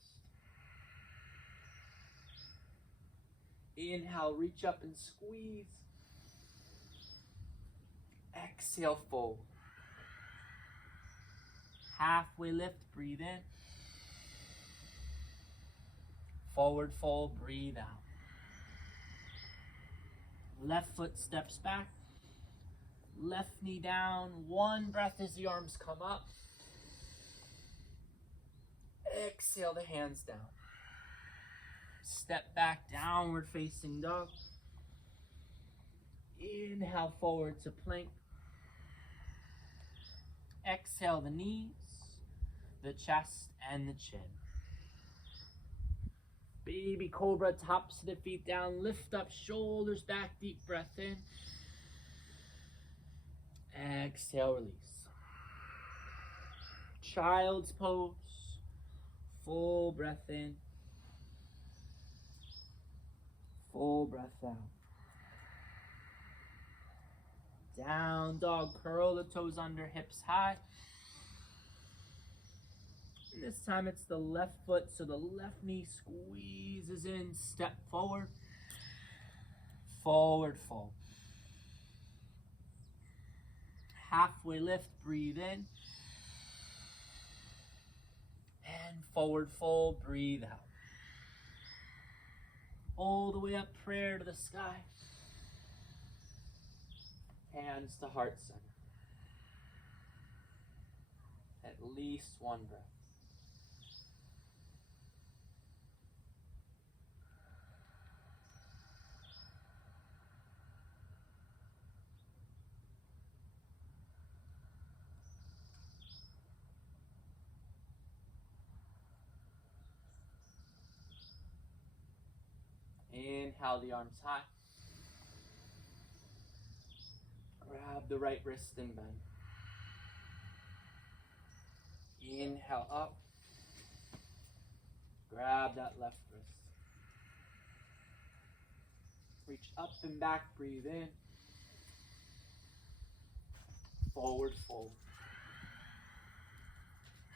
Inhale, reach up and squeeze. Exhale, fold. Halfway lift, breathe in. Forward fold, breathe out. Left foot steps back. Left knee down. One breath as the arms come up. Exhale the hands down. Step back, downward facing dog. Inhale forward to plank. Exhale the knees, the chest, and the chin. Baby cobra, tops of the feet down, lift up, shoulders back, deep breath in. Exhale, release. Child's pose, full breath in, full breath out. Down dog, curl the toes under, hips high. And this time it's the left foot, so the left knee squeezes in, step forward, forward fold. Halfway lift, breathe in. And forward fold, breathe out. All the way up, prayer to the sky. Hands to heart center. At least one breath. Inhale the arms high. Grab the right wrist and bend. Inhale up. Grab that left wrist. Reach up and back, breathe in. Forward fold.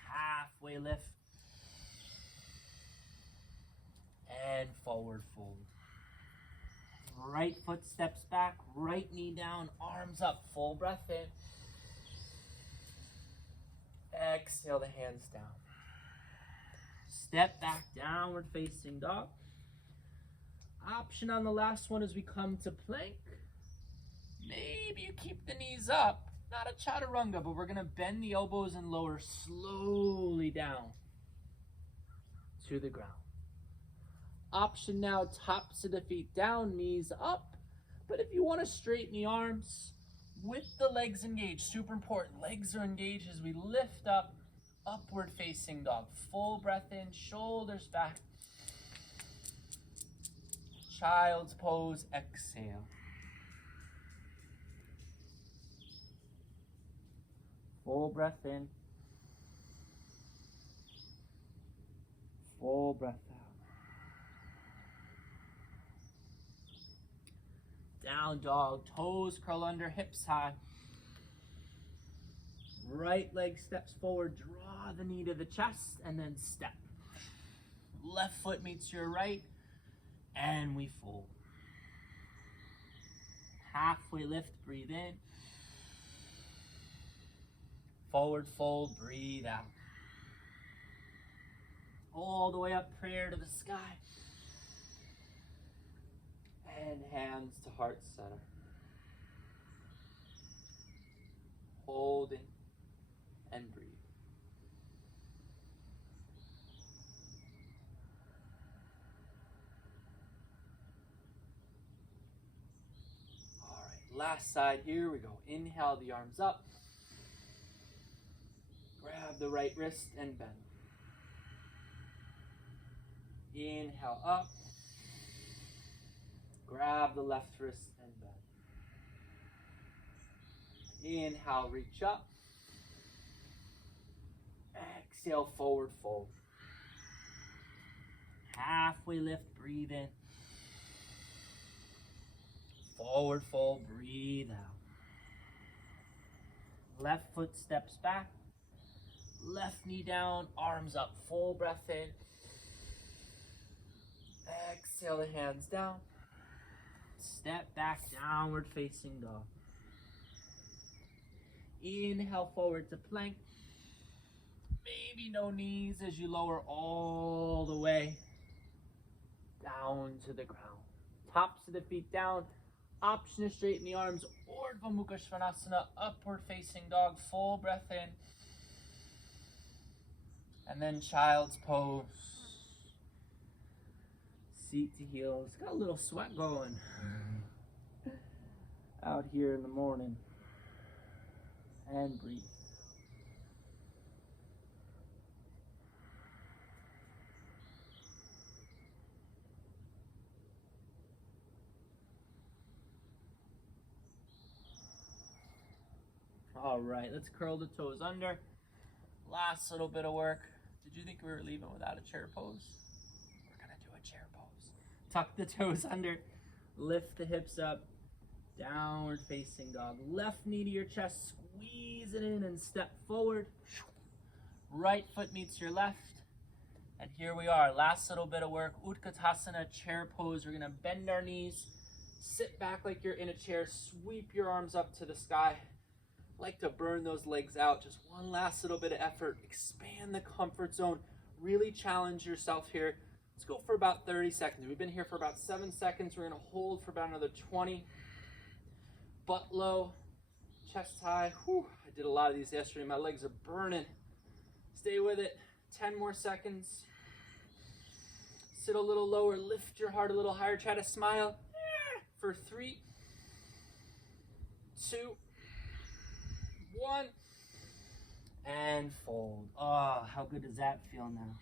Halfway lift. And forward fold. Right foot steps back, right knee down, arms up, full breath in. Exhale the hands down. Step back, downward facing dog. Option on the last one as we come to plank. Maybe you keep the knees up, not a chaturanga, but we're gonna bend the elbows and lower slowly down to the ground. Option now, tops of the feet down, knees up. But if you want to straighten the arms with the legs engaged, super important, legs are engaged as we lift up, upward facing dog. Full breath in, shoulders back. Child's pose, exhale. Full breath in. Full breath out. Down dog, toes curl under, hips high. Right leg steps forward, draw the knee to the chest, and then step. Left foot meets your right, and we fold. Halfway lift, breathe in. Forward fold, breathe out. All the way up, prayer to the sky. And hands to heart center. Holding and breathe. All right, last side, here we go. Inhale the arms up. Grab the right wrist and bend. Inhale up. Grab the left wrist and bend. Inhale, reach up. Exhale, forward fold. Halfway lift, breathe in. Forward fold, breathe out. Left foot steps back. Left knee down, arms up, full breath in. Exhale the hands down. Step back, downward facing dog. Inhale forward to plank. Maybe no knees as you lower all the way down to the ground. Tops of the feet down. Option to straighten the arms. Urdhva Mukha Svanasana, upward facing dog. Full breath in. And then child's pose. Seat to heels. Got a little sweat going out here in the morning. And breathe. All right, let's curl the toes under. Last little bit of work. Did you think we were leaving without a chair pose? We're gonna do a chair pose. Tuck the toes under, lift the hips up, downward facing dog. Left knee to your chest, squeeze it in and step forward. Right foot meets your left. And here we are, last little bit of work. Utkatasana, chair pose. We're gonna bend our knees, sit back like you're in a chair, sweep your arms up to the sky. Like to burn those legs out. Just one last little bit of effort. Expand the comfort zone. Really challenge yourself here. Let's go for about 30 seconds. We've been here for about 7 seconds. We're going to hold for about another 20. Butt low, chest high. Whew, I did a lot of these yesterday. My legs are burning. Stay with it. 10 more seconds. Sit a little lower. Lift your heart a little higher. Try to smile. For 3, 2, 1, and fold. Oh, how good does that feel now?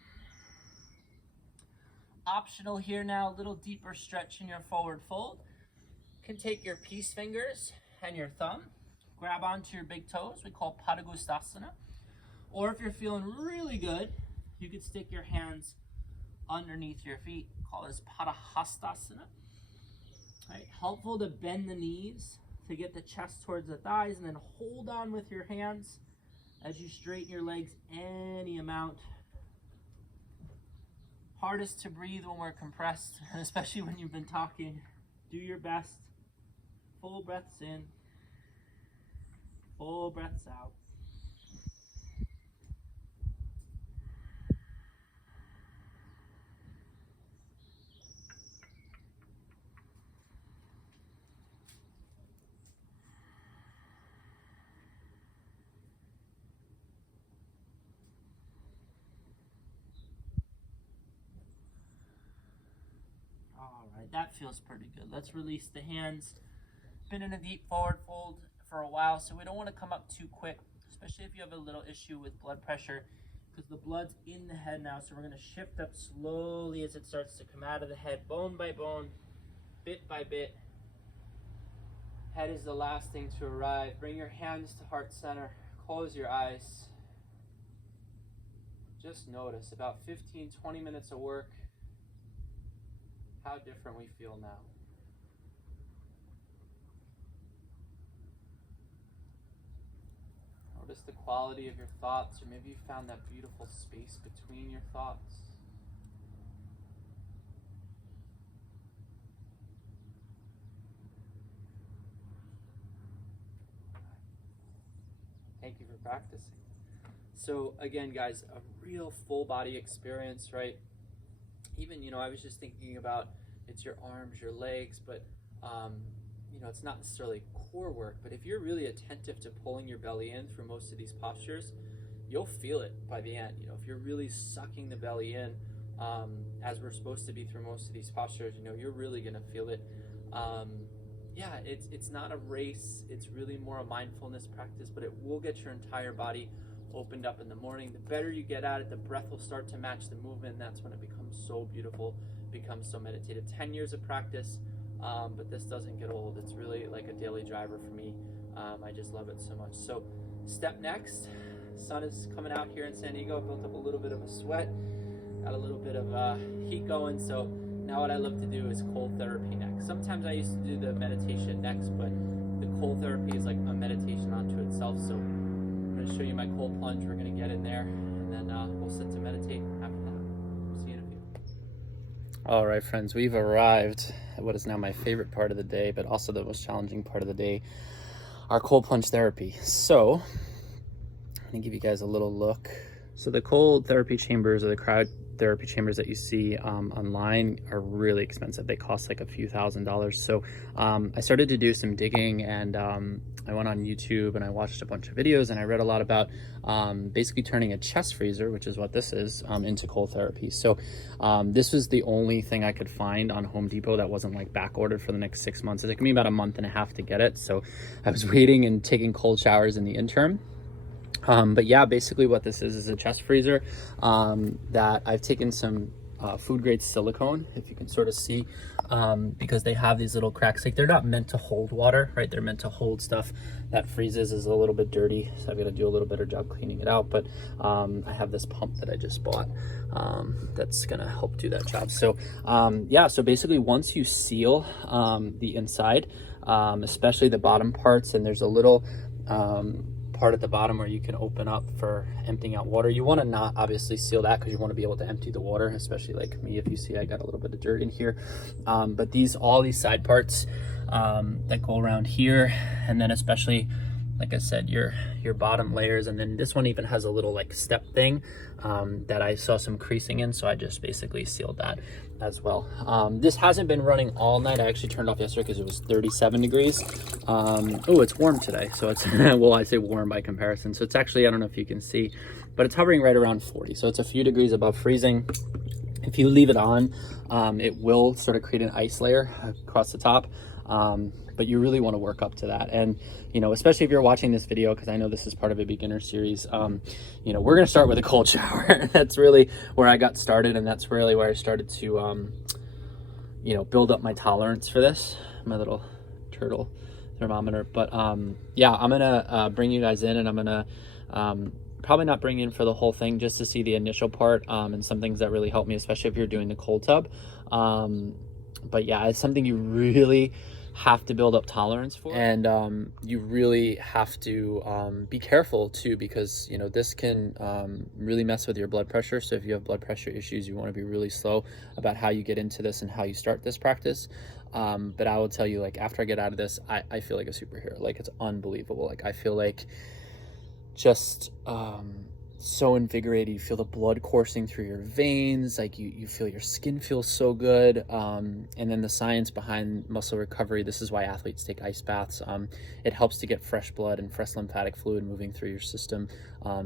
Optional here now, a little deeper stretch in your forward fold. You can take your peace fingers and your thumb, grab onto your big toes, we call Padagustasana. Or if you're feeling really good, you could stick your hands underneath your feet, call this Padahastasana. All right, helpful to bend the knees, to get the chest towards the thighs, and then hold on with your hands as you straighten your legs any amount. Hardest to breathe when we're compressed, especially when you've been talking. Do your best. Full breaths in, full breaths out. That feels pretty good. Let's release the hands. Been in a deep forward fold for a while, so we don't want to come up too quick, especially if you have a little issue with blood pressure, because the blood's in the head now. So we're going to shift up slowly as it starts to come out of the head, bone by bone, bit by bit. Head is the last thing to arrive. Bring your hands to heart center. Close your eyes. Just notice about 15, 20 minutes of work, how different we feel now. Notice the quality of your thoughts, or maybe you found that beautiful space between your thoughts. Thank you for practicing. So again, guys, a real full body experience, right? Even, I was just thinking about it's your arms, your legs, but, it's not necessarily core work, but if you're really attentive to pulling your belly in through most of these postures, you'll feel it by the end. If you're really sucking the belly in, as we're supposed to be through most of these postures, you're really going to feel it. It's not a race. It's really more a mindfulness practice, but it will get your entire body opened up in the morning. The better you get at it, the breath will start to match the movement, and that's when it becomes so beautiful, becomes so meditative. 10 years of practice, but this doesn't get old. It's really like a daily driver for me. I just love it so much. So step next, sun is coming out here in San Diego. I built up a little bit of a sweat, got a little bit of heat going, so now what I love to do is cold therapy next. Sometimes I used to do the meditation next, but the cold therapy is like a meditation unto itself. So I'm going to show you my cold plunge. We're going to get in there, and then we'll sit to meditate after that. See you in a few. All right, friends, we've arrived at what is now my favorite part of the day, but also the most challenging part of the day. our cold plunge therapy. So I'm gonna give you guys a little look. So the cold therapy chambers, or the cryo therapy chambers that you see online, are really expensive. They cost like a few $1,000s. So I started to do some digging, and I went on YouTube and I watched a bunch of videos, and I read a lot about basically turning a chest freezer, which is what this is, into cold therapy. So this was the only thing I could find on Home Depot that wasn't like back ordered for the next 6 months. It took me about a month and a half to get it. So I was waiting and taking cold showers in the interim. But yeah, basically what this is a chest freezer that I've taken some food grade silicone, if you can sort of see, because they have these little cracks. Like, they're not meant to hold water, right? They're meant to hold stuff that freezes, is a little bit dirty, so I've got to do a little better job cleaning it out. But I have this pump that I just bought that's gonna help do that job. So yeah, so basically once you seal the inside, especially the bottom parts, and there's a little part at the bottom where you can open up for emptying out water. You want to not obviously seal that, because you want to be able to empty the water, especially like me. If you see, I got a little bit of dirt in here, but all these side parts that go around here, and then especially, like I said, your bottom layers, and then this one even has a little like step thing that I saw some creasing in, so I just basically sealed that as well. This hasn't been running all night. I actually turned off yesterday because it was 37 degrees. Oh, it's warm today, so it's well, I say warm by comparison, so it's actually, I don't know if you can see, but it's hovering right around 40, so it's a few degrees above freezing. If you leave it on, it will sort of create an ice layer across the top, but you really want to work up to that. And you know, especially if you're watching this video, because I know this is part of a beginner series, you know, we're going to start with a cold shower. That's really where I got started, and that's really where I started to you know, build up my tolerance for this, my little turtle thermometer. But yeah, I'm gonna bring you guys in, and I'm gonna probably not bring in for the whole thing, just to see the initial part, and some things that really help me, especially if you're doing the cold tub. But yeah, it's something you really have to build up tolerance for, and you really have to be careful too, because you know, this can really mess with your blood pressure. So if you have blood pressure issues, you want to be really slow about how you get into this and how you start this practice. But I will tell you, like, after I get out of this, I feel like a superhero. Like, it's unbelievable. Like, I feel like just so invigorated. You feel the blood coursing through your veins, like you feel your skin feels so good. And then the science behind muscle recovery, this is why athletes take ice baths. It helps to get fresh blood and fresh lymphatic fluid moving through your system.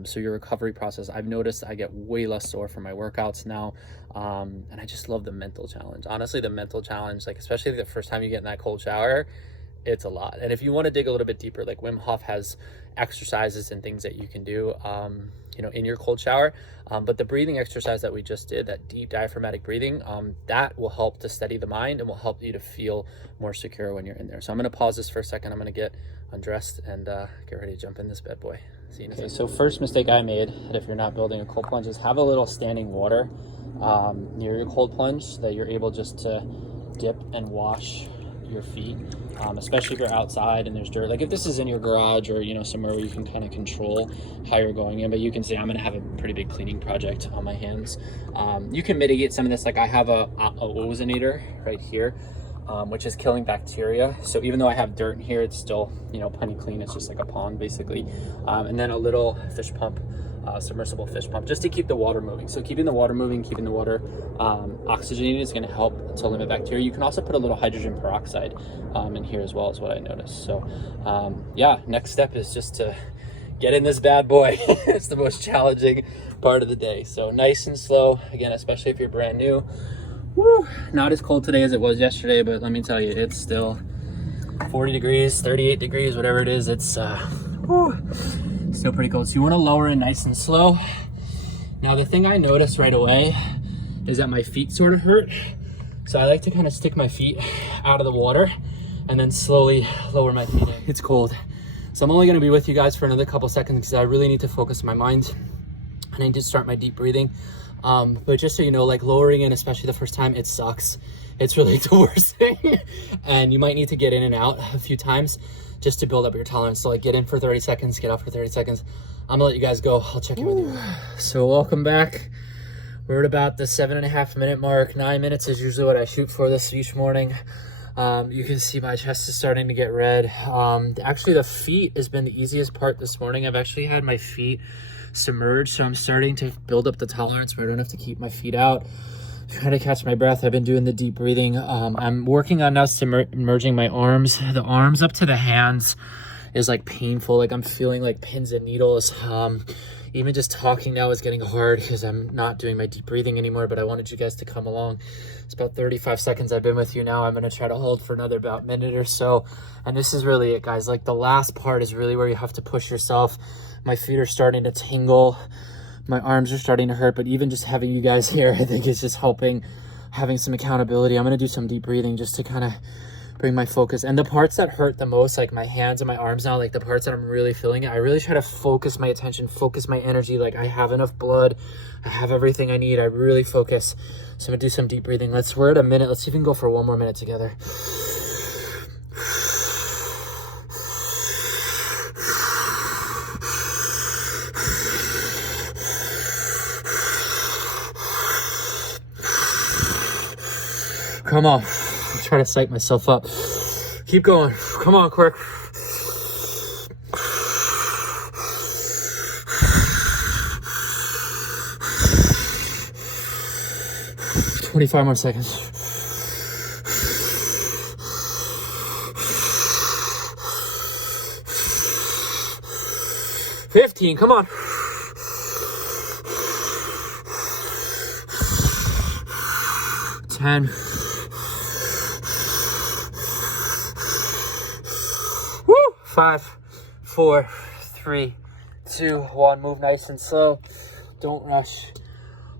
So your recovery process, I've noticed I get way less sore from my workouts now. And I just love the mental challenge. Honestly, the mental challenge, like especially the first time you get in that cold shower, it's a lot. And if you want to dig a little bit deeper, like Wim Hof has exercises and things that you can do, you know, in your cold shower. But the breathing exercise that we just did, that deep diaphragmatic breathing, that will help to steady the mind and will help you to feel more secure when you're in there. So I'm going to pause this for a second. I'm going to get undressed and get ready to jump in this bad boy. See you in a second. So first mistake I made, if you're not building a cold plunge, is have a little standing water near your cold plunge, so that you're able just to dip and wash your feet, especially if you're outside and there's dirt. Like if this is in your garage, or you know, somewhere where you can kind of control how you're going in, but you can see I'm going to have a pretty big cleaning project on my hands. You can mitigate some of this. Like I have a ozonator right here, which is killing bacteria. So even though I have dirt in here, it's still, you know, plenty clean. It's just like a pond basically. And then a little fish pump, submersible fish pump, just to keep the water moving. So keeping the water moving, keeping the water oxygenated is going to help to limit bacteria. You can also put a little hydrogen peroxide in here as well, is what I noticed. So yeah, next step is just to get in this bad boy. It's the most challenging part of the day. So nice and slow, again, especially if you're brand new. Woo. Not as cold today as it was yesterday, but let me tell you, it's still 40 degrees, 38 degrees, whatever it is. It's still pretty cold. So you want to lower in nice and slow. Now the thing I noticed right away is that my feet sort of hurt. So I like to kind of stick my feet out of the water and then slowly lower my feet in. It's cold. So I'm only going to be with you guys for another couple seconds, because I really need to focus my mind and I need to start my deep breathing. But just so you know, like lowering in, especially the first time, it sucks. It's really the worst thing. And you might need to get in and out a few times just to build up your tolerance. So like get in for 30 seconds, get out for 30 seconds. I'm gonna let you guys go. I'll check in with you. So welcome back. We're at about the 7.5 minute mark. 9 minutes is usually what I shoot for this each morning. You can see my chest is starting to get red. Actually, the feet has been the easiest part this morning. I've actually had my feet submerged, so I'm starting to build up the tolerance where I don't have to keep my feet out. Trying to catch my breath. I've been doing the deep breathing. I'm working on now submerging my arms. The arms up to the hands is like painful. Like I'm feeling like pins and needles. Even just talking now is getting hard because I'm not doing my deep breathing anymore, but I wanted you guys to come along. It's about 35 seconds I've been with you now. I'm going to try to hold for another about minute or so. And this is really it, guys. Like the last part is really where you have to push yourself. My feet are starting to tingle. My arms are starting to hurt, but even just having you guys here, I think is just helping, having some accountability. I'm going to do some deep breathing just to kind of bring my focus. And the parts that hurt the most, like my hands and my arms now, like the parts that I'm really feeling it, I really try to focus my attention, focus my energy. Like I have enough blood. I have everything I need. I really focus. So I'm going to do some deep breathing. We're at a minute. Let's see if we can go for one more minute together. Come on. I'm trying to psych myself up. Keep going. Come on, quick. $25 more seconds. $15. Come on. $10. Woo! 5, 4, 3, 2, 1. Move nice and slow. Don't rush.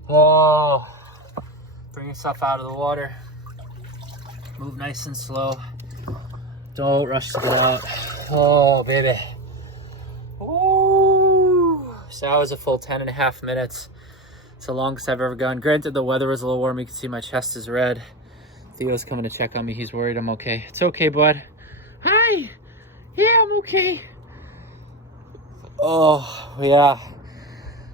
Oh, bring yourself out of the water. Move nice and slow. Don't rush to get out. Oh, baby. Ooh. So that was a full 10.5 minutes. It's the longest I've ever gone. Granted, the weather was a little warm. You can see my chest is red. Theo's coming to check on me. He's worried I'm okay. It's okay, bud. Hi. Yeah, I'm okay. Oh, yeah.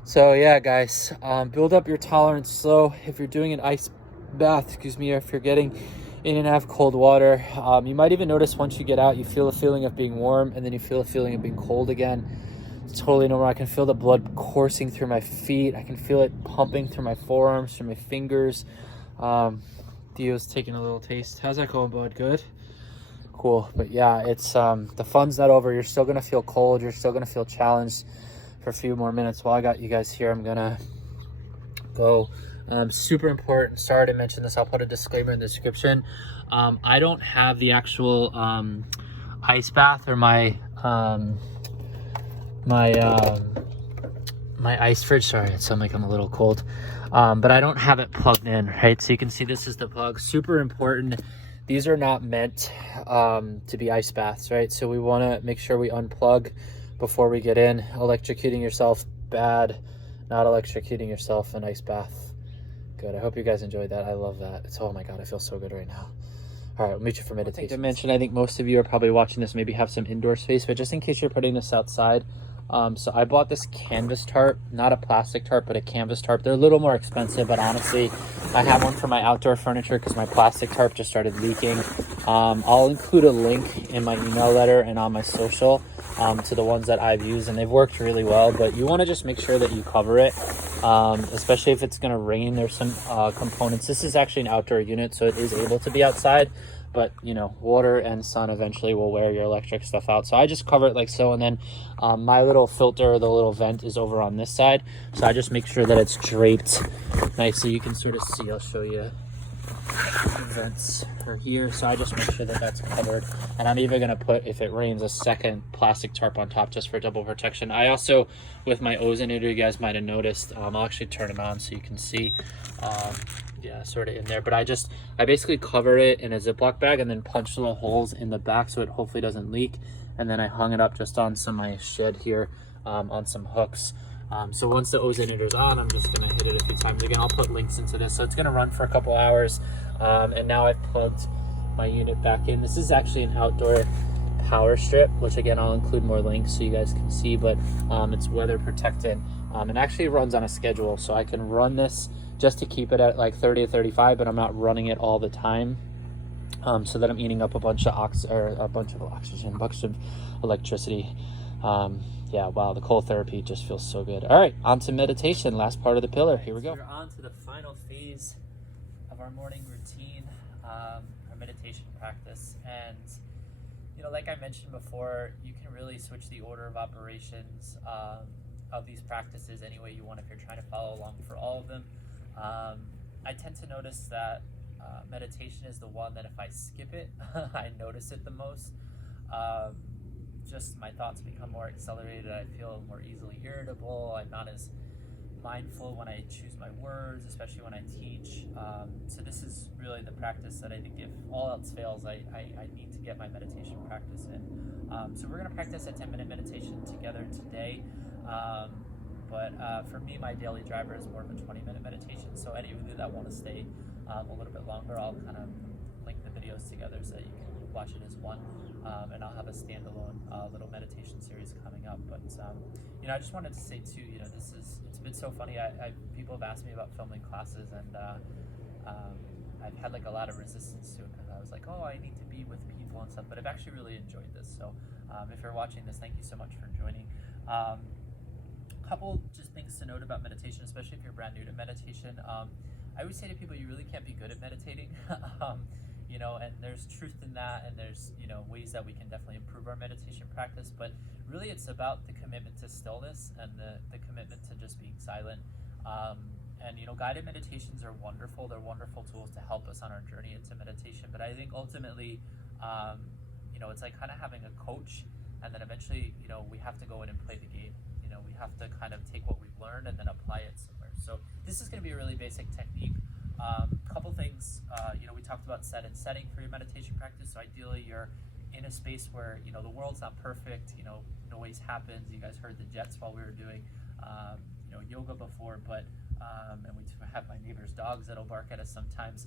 So, yeah, guys. Build up your tolerance slow. If you're doing an ice bath, if you're getting in and out of cold water, you might even notice once you get out, you feel a feeling of being warm, and then you feel a feeling of being cold again. It's totally normal. I can feel the blood coursing through my feet. I can feel it pumping through my forearms, through my fingers. Theo's taking a little taste. How's that going, bud? Good? Cool. But yeah, it's the fun's not over. You're still gonna feel cold. You're still gonna feel challenged for a few more minutes. While I got you guys here, I'm gonna go. Super important. Sorry to mention this. I'll put a disclaimer in the description. I don't have the actual ice bath or my ice fridge. Sorry, it sounds like I'm a little cold. But I don't have it plugged in, right? So you can see this is the plug. Super important. These are not meant to be ice baths, right? So we want to make sure we unplug before we get in. Electrocuting yourself, bad. Not electrocuting yourself, an ice bath. Good. I hope you guys enjoyed that. I love that. It's, oh my God, I feel so good right now. All right, we'll meet you for meditation. I think most of you are probably watching this, maybe have some indoor space, but just in case you're putting this outside, so I bought this canvas tarp, not a plastic tarp, but a canvas tarp. They're a little more expensive, but honestly, I have one for my outdoor furniture because my plastic tarp just started leaking. I'll include a link in my email letter and on my social to the ones that I've used, and they've worked really well, but you want to just make sure that you cover it, especially if it's going to rain. There's some components. This is actually an outdoor unit, so it is able to be outside. But, you know, water and sun eventually will wear your electric stuff out. So I just cover it like so. And then my little filter, the little vent is over on this side. So I just make sure that it's draped nice so you can sort of see. I'll show you the vents are here. So I just make sure that that's covered. And I'm even going to put, if it rains, a second plastic tarp on top just for double protection. I also, with my ozonator, you guys might have noticed, I'll actually turn it on so you can see. Yeah, sort of in there, but I basically cover it in a Ziploc bag and then punch little holes in the back so it hopefully doesn't leak. And then I hung it up just on my shed here on some hooks. So once the ozonator's on, I'm just gonna hit it a few times again. I'll put links into this. So it's gonna run for a couple hours. And now I've plugged my unit back in. This is actually an outdoor power strip, which again, I'll include more links so you guys can see, but it's weather protected. And actually runs on a schedule, so I can run this just to keep it at like 30 to 35, but I'm not running it all the time. so that I'm eating up a bunch of oxygen, a bunch of electricity. Yeah, wow, the cold therapy just feels so good. All right, on to meditation, last part of the pillar. Here we go. We're on to the final phase of our morning routine, our meditation practice. And, like I mentioned before, you can really switch the order of operations of these practices any way you want if you're trying to follow along for all of them. I tend to notice that meditation is the one that if I skip it, I notice it the most. Just my thoughts become more accelerated. I feel more easily irritable. I'm not as mindful when I choose my words, especially when I teach. So this is really the practice that I think if all else fails, I need to get my meditation practice in. So we're going to practice a 10-minute meditation together today. But for me, my daily driver is more of a 20-minute meditation. So any of you that want to stay a little bit longer, I'll kind of link the videos together so that you can watch it as one. And I'll have a standalone little meditation series coming up. But I just wanted to say too, it's been so funny. People have asked me about filming classes, and I've had like a lot of resistance to it because I was like, oh, I need to be with people and stuff. But I've actually really enjoyed this. So if you're watching this, thank you so much for joining. Couple just things to note about meditation, especially if you're brand new to meditation. I always say to people, you really can't be good at meditating. And there's truth in that, and there's ways that we can definitely improve our meditation practice, but really it's about the commitment to stillness and the commitment to just being silent. And guided meditations are wonderful. They're wonderful tools to help us on our journey into meditation, but I think ultimately it's like kind of having a coach, and then eventually we have to go in and play the game. We have to kind of take what we've learned and then apply it somewhere. So this is going to be a really basic technique. Couple things, we talked about set and setting for your meditation practice. So ideally you're in a space where, the world's not perfect, noise happens. You guys heard the jets while we were doing, yoga before, but, and we have my neighbor's dogs that'll bark at us sometimes.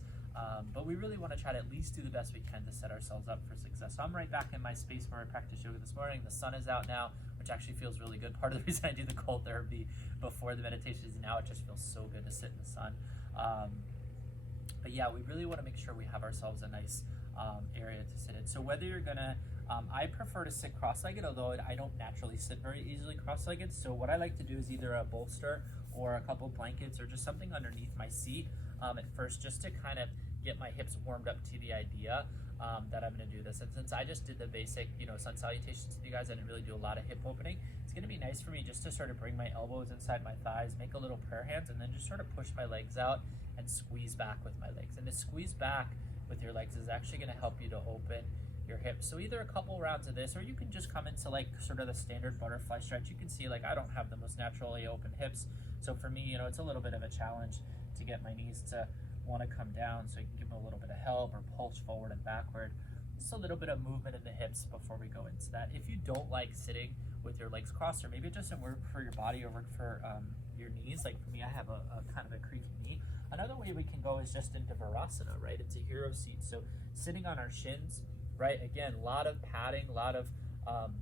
But we really want to try to at least do the best we can to set ourselves up for success. So I'm right back in my space where I practiced yoga this morning. The sun is out now, which actually feels really good. Part of the reason I do the cold therapy before the meditation is now it just feels so good to sit in the sun. But yeah, we really want to make sure we have ourselves a nice area to sit in. So whether you're gonna, I prefer to sit cross-legged, although I don't naturally sit very easily cross-legged. So what I like to do is either a bolster or a couple blankets or just something underneath my seat at first, just to kind of get my hips warmed up to the idea that I'm going to do this. And since I just did the basic, sun salutations to you guys, I didn't really do a lot of hip opening. It's going to be nice for me just to sort of bring my elbows inside my thighs, make a little prayer hands, and then just sort of push my legs out and squeeze back with my legs. And to squeeze back with your legs is actually going to help you to open your hips. So either a couple rounds of this, or you can just come into like sort of the standard butterfly stretch. You can see like I don't have the most naturally open hips. So for me, it's a little bit of a challenge to get my knees to want to come down, so you can give them a little bit of help or pulse forward and backward. Just a little bit of movement in the hips before we go into that. If you don't like sitting with your legs crossed, or maybe it doesn't work for your body or work for your knees, like for me, I have a kind of a creaky knee. Another way we can go is just into Virasana, right? It's a hero seat. So sitting on our shins, right? Again, a lot of padding, a lot of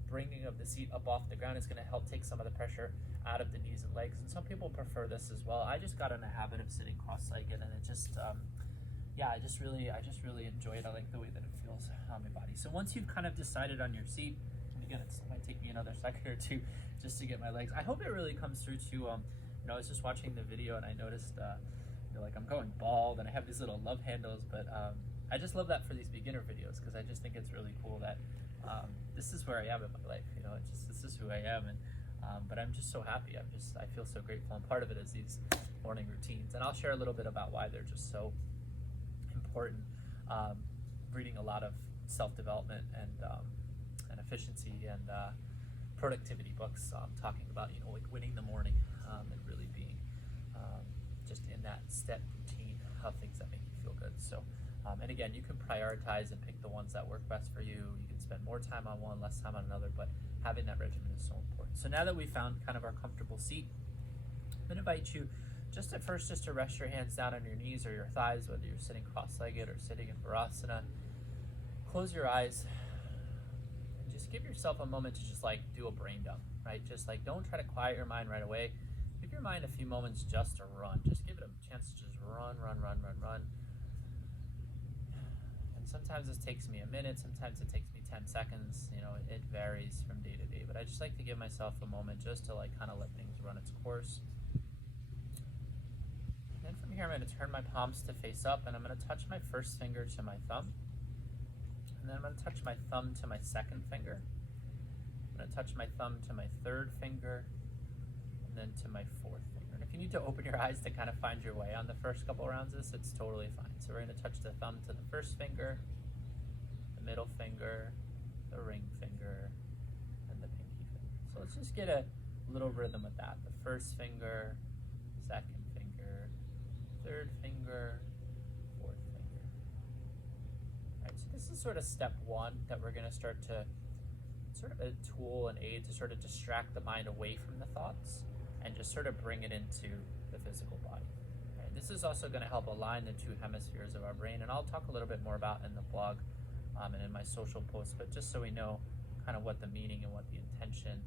bringing of the seat up off the ground is going to help take some of the pressure out of the knees and legs. And some people prefer this as well. I just got in a habit of sitting cross-legged, and it just, I just really enjoy it. I like the way that it feels on my body. So once you've kind of decided on your seat, again, it might take me another second or two just to get my legs. I hope it really comes through to, I was just watching the video and I noticed, like I'm going bald and I have these little love handles, but I just love that for these beginner videos because I just think it's really cool that this is where I am in my life. This is who I am, and but I'm just so happy. I feel so grateful, and part of it is these morning routines, and I'll share a little bit about why they're just so important. Reading a lot of self-development and efficiency and productivity books, talking about like winning the morning and really being just in that step routine of things that make you feel good. So. And again, you can prioritize and pick the ones that work best for you. You can spend more time on one, less time on another, but having that regimen is so important. So now that we've found kind of our comfortable seat, I'm going to invite you just at first just to rest your hands down on your knees or your thighs, whether you're sitting cross-legged or sitting in Virasana. Close your eyes and just give yourself a moment to just like do a brain dump, right? Just like don't try to quiet your mind right away. Give your mind a few moments just to run. Just give it a chance to just run. Sometimes this takes me a minute, sometimes it takes me 10 seconds. It varies from day to day, but I just like to give myself a moment just to like kind of let things run its course. And then from here, I'm going to turn my palms to face up, and I'm going to touch my first finger to my thumb. And then I'm going to touch my thumb to my second finger. I'm going to touch my thumb to my third finger, and then to my fourth finger. And if you need to open your eyes to kind of find your way on the first couple rounds of this, it's totally fine. So we're going to touch the thumb to the first finger, the middle finger, the ring finger, and the pinky finger. So let's just get a little rhythm with that. The first finger, second finger, third finger, fourth finger. All right, so this is sort of step one that we're going to start to, sort of a tool and aid to sort of distract the mind away from the thoughts and just sort of bring it into the physical body. Right? This is also going to help align the two hemispheres of our brain, and I'll talk a little bit more about in the blog and in my social posts, but just so we know kind of what the meaning and what the intention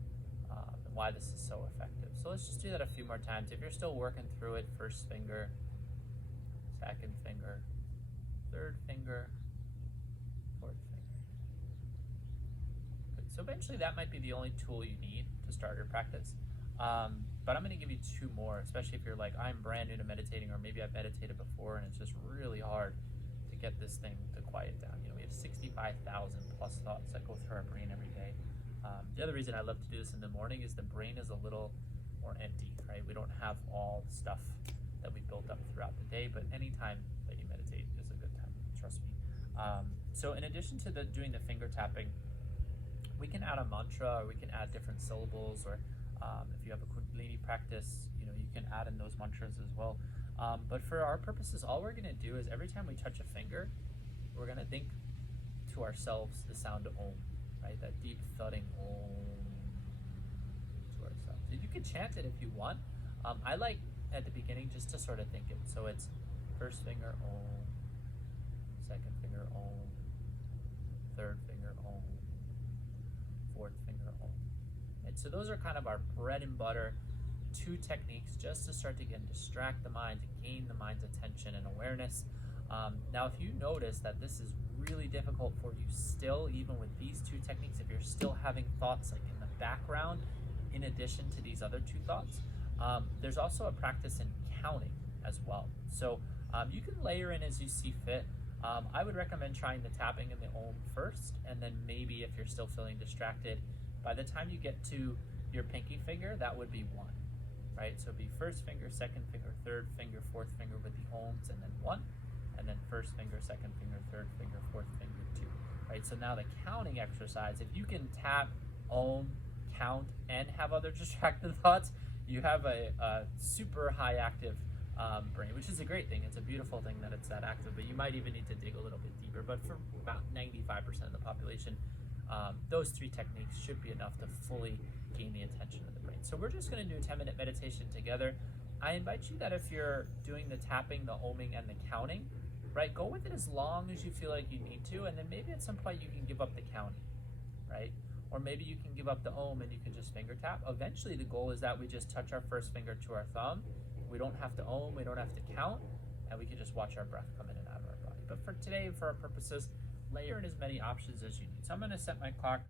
and why this is so effective. So let's just do that a few more times. If you're still working through it, first finger, second finger, third finger, fourth finger. Good. So eventually that might be the only tool you need to start your practice. But I'm going to give you two more, especially if you're like, I'm brand new to meditating, or maybe I've meditated before and it's just really hard to get this thing to quiet down. We have 65,000 plus thoughts that go through our brain every day. The other reason I love to do this in the morning is the brain is a little more empty, right? We don't have all the stuff that we built up throughout the day, but any time that you meditate is a good time, trust me. So in addition to doing the finger tapping, we can add a mantra, or we can add different syllables, or if you have a Kundalini practice, you can add in those mantras as well. But for our purposes, all we're going to do is every time we touch a finger, we're going to think to ourselves the sound of Om, right? That deep thudding Om to ourselves. And you can chant it if you want. I like at the beginning just to sort of think it. So it's first finger Om, second finger Om, third finger Om, fourth finger Om. And so those are kind of our bread and butter two techniques just to start to distract the mind, to gain the mind's attention and awareness. Now, if you notice that this is really difficult for you still, even with these two techniques, if you're still having thoughts like in the background, in addition to these other two thoughts, there's also a practice in counting as well. So you can layer in as you see fit. I would recommend trying the tapping and the Om first, and then maybe if you're still feeling distracted, by the time you get to your pinky finger, that would be one, right? So it'd be first finger, second finger, third finger, fourth finger with the Oms, and then one, and then first finger, second finger, third finger, fourth finger, two, right? So now the counting exercise, if you can tap, Om, count, and have other distracted thoughts, you have a super high active brain, which is a great thing. It's a beautiful thing that it's that active, but you might even need to dig a little bit deeper. But for about 95% of the population, those three techniques should be enough to fully gain the attention of the brain. So we're just going to do a 10-minute meditation together. I invite you that if you're doing the tapping, the oming, and the counting, right, go with it as long as you feel like you need to, and then maybe at some point you can give up the counting, right? Or maybe you can give up the Om and you can just finger tap. Eventually the goal is that we just touch our first finger to our thumb. We don't have to Om, we don't have to count, and we can just watch our breath come in and out of our body. But for today, for our purposes, layer in as many options as you need. So I'm going to set my clock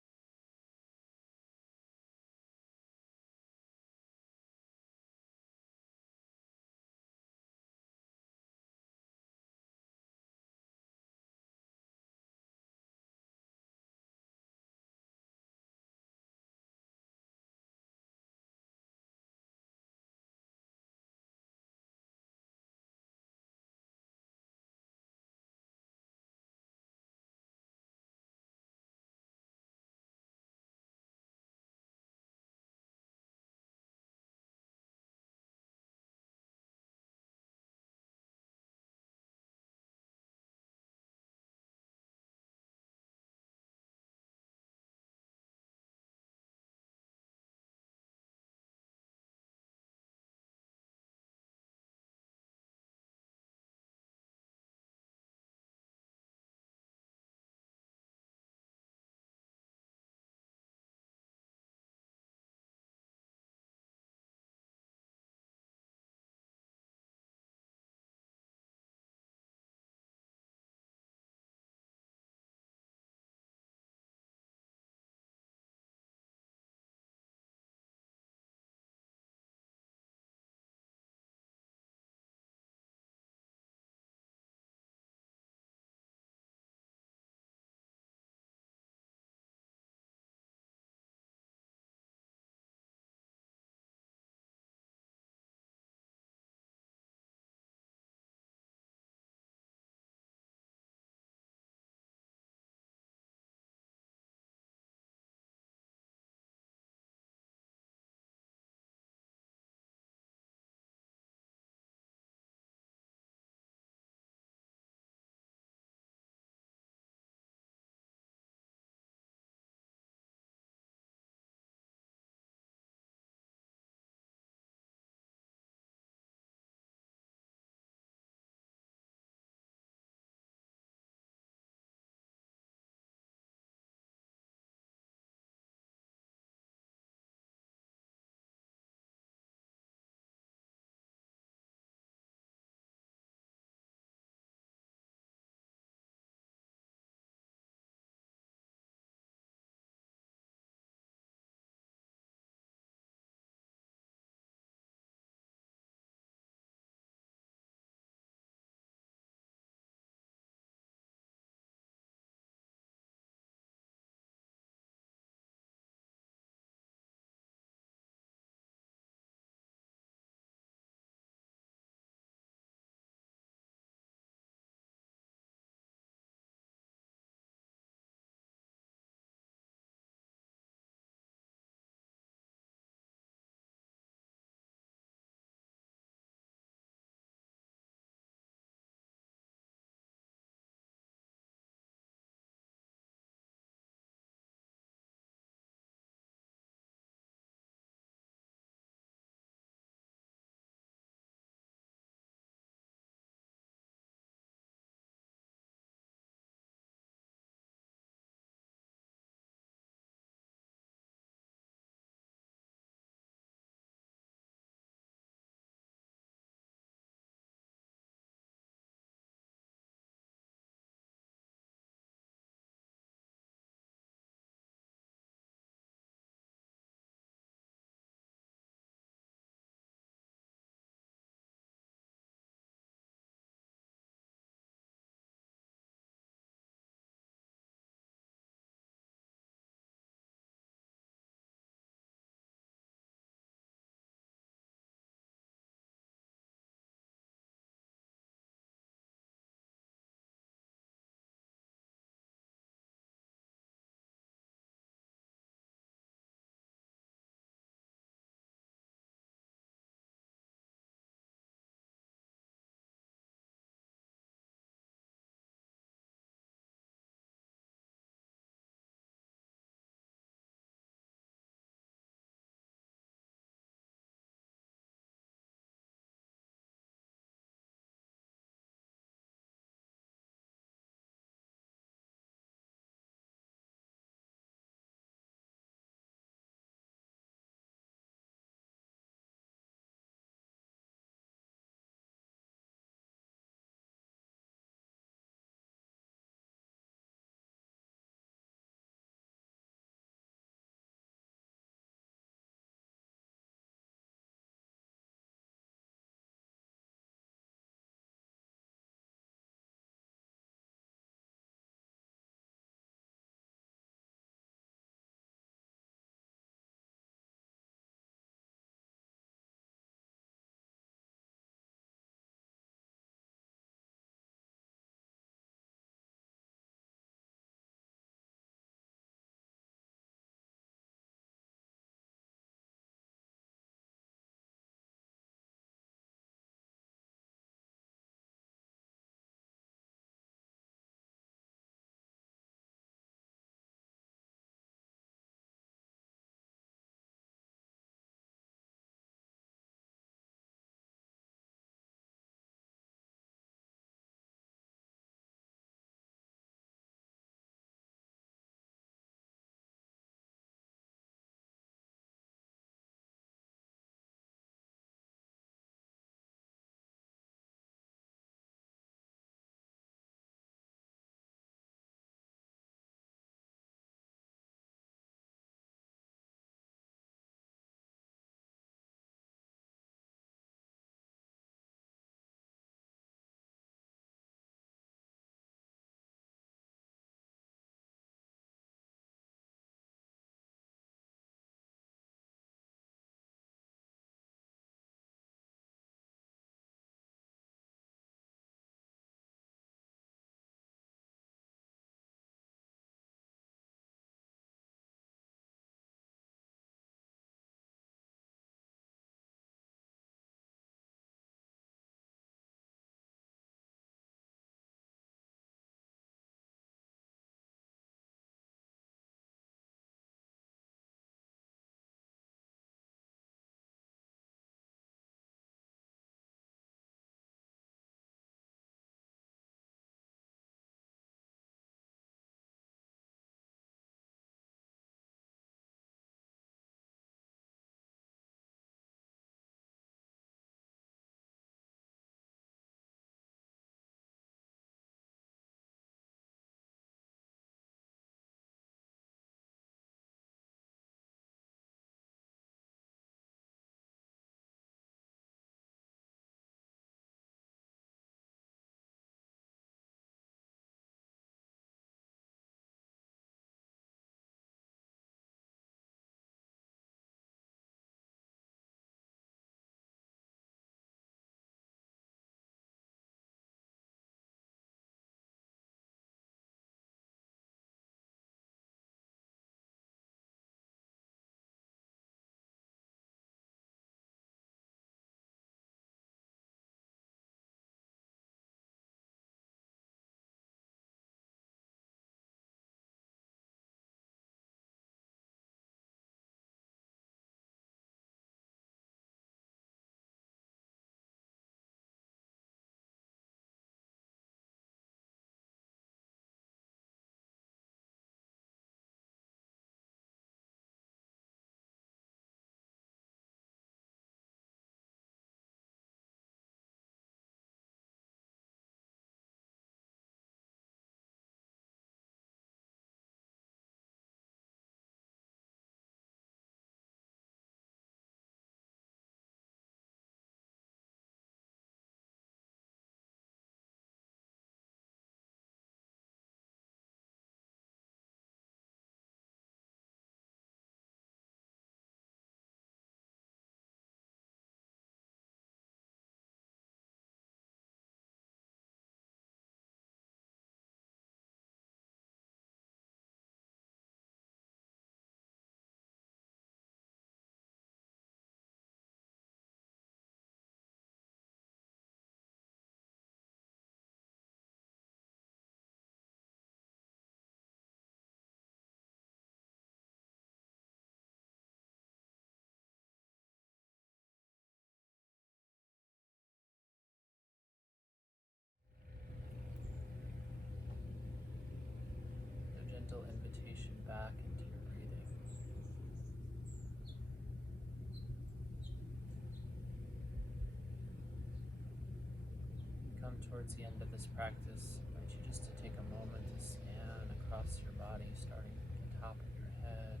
come towards the end of this practice, I invite you just to take a moment to scan across your body, starting from the top of your head.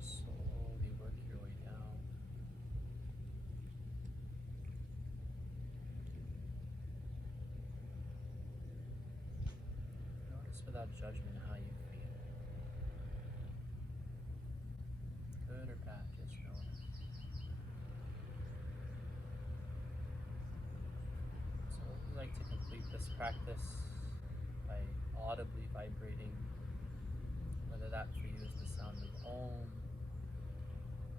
Slowly work your way down. Notice without judgment how you feel. Good or bad, just notice. So we like to complete this practice by audibly vibrating, whether that for you is the sound of Om.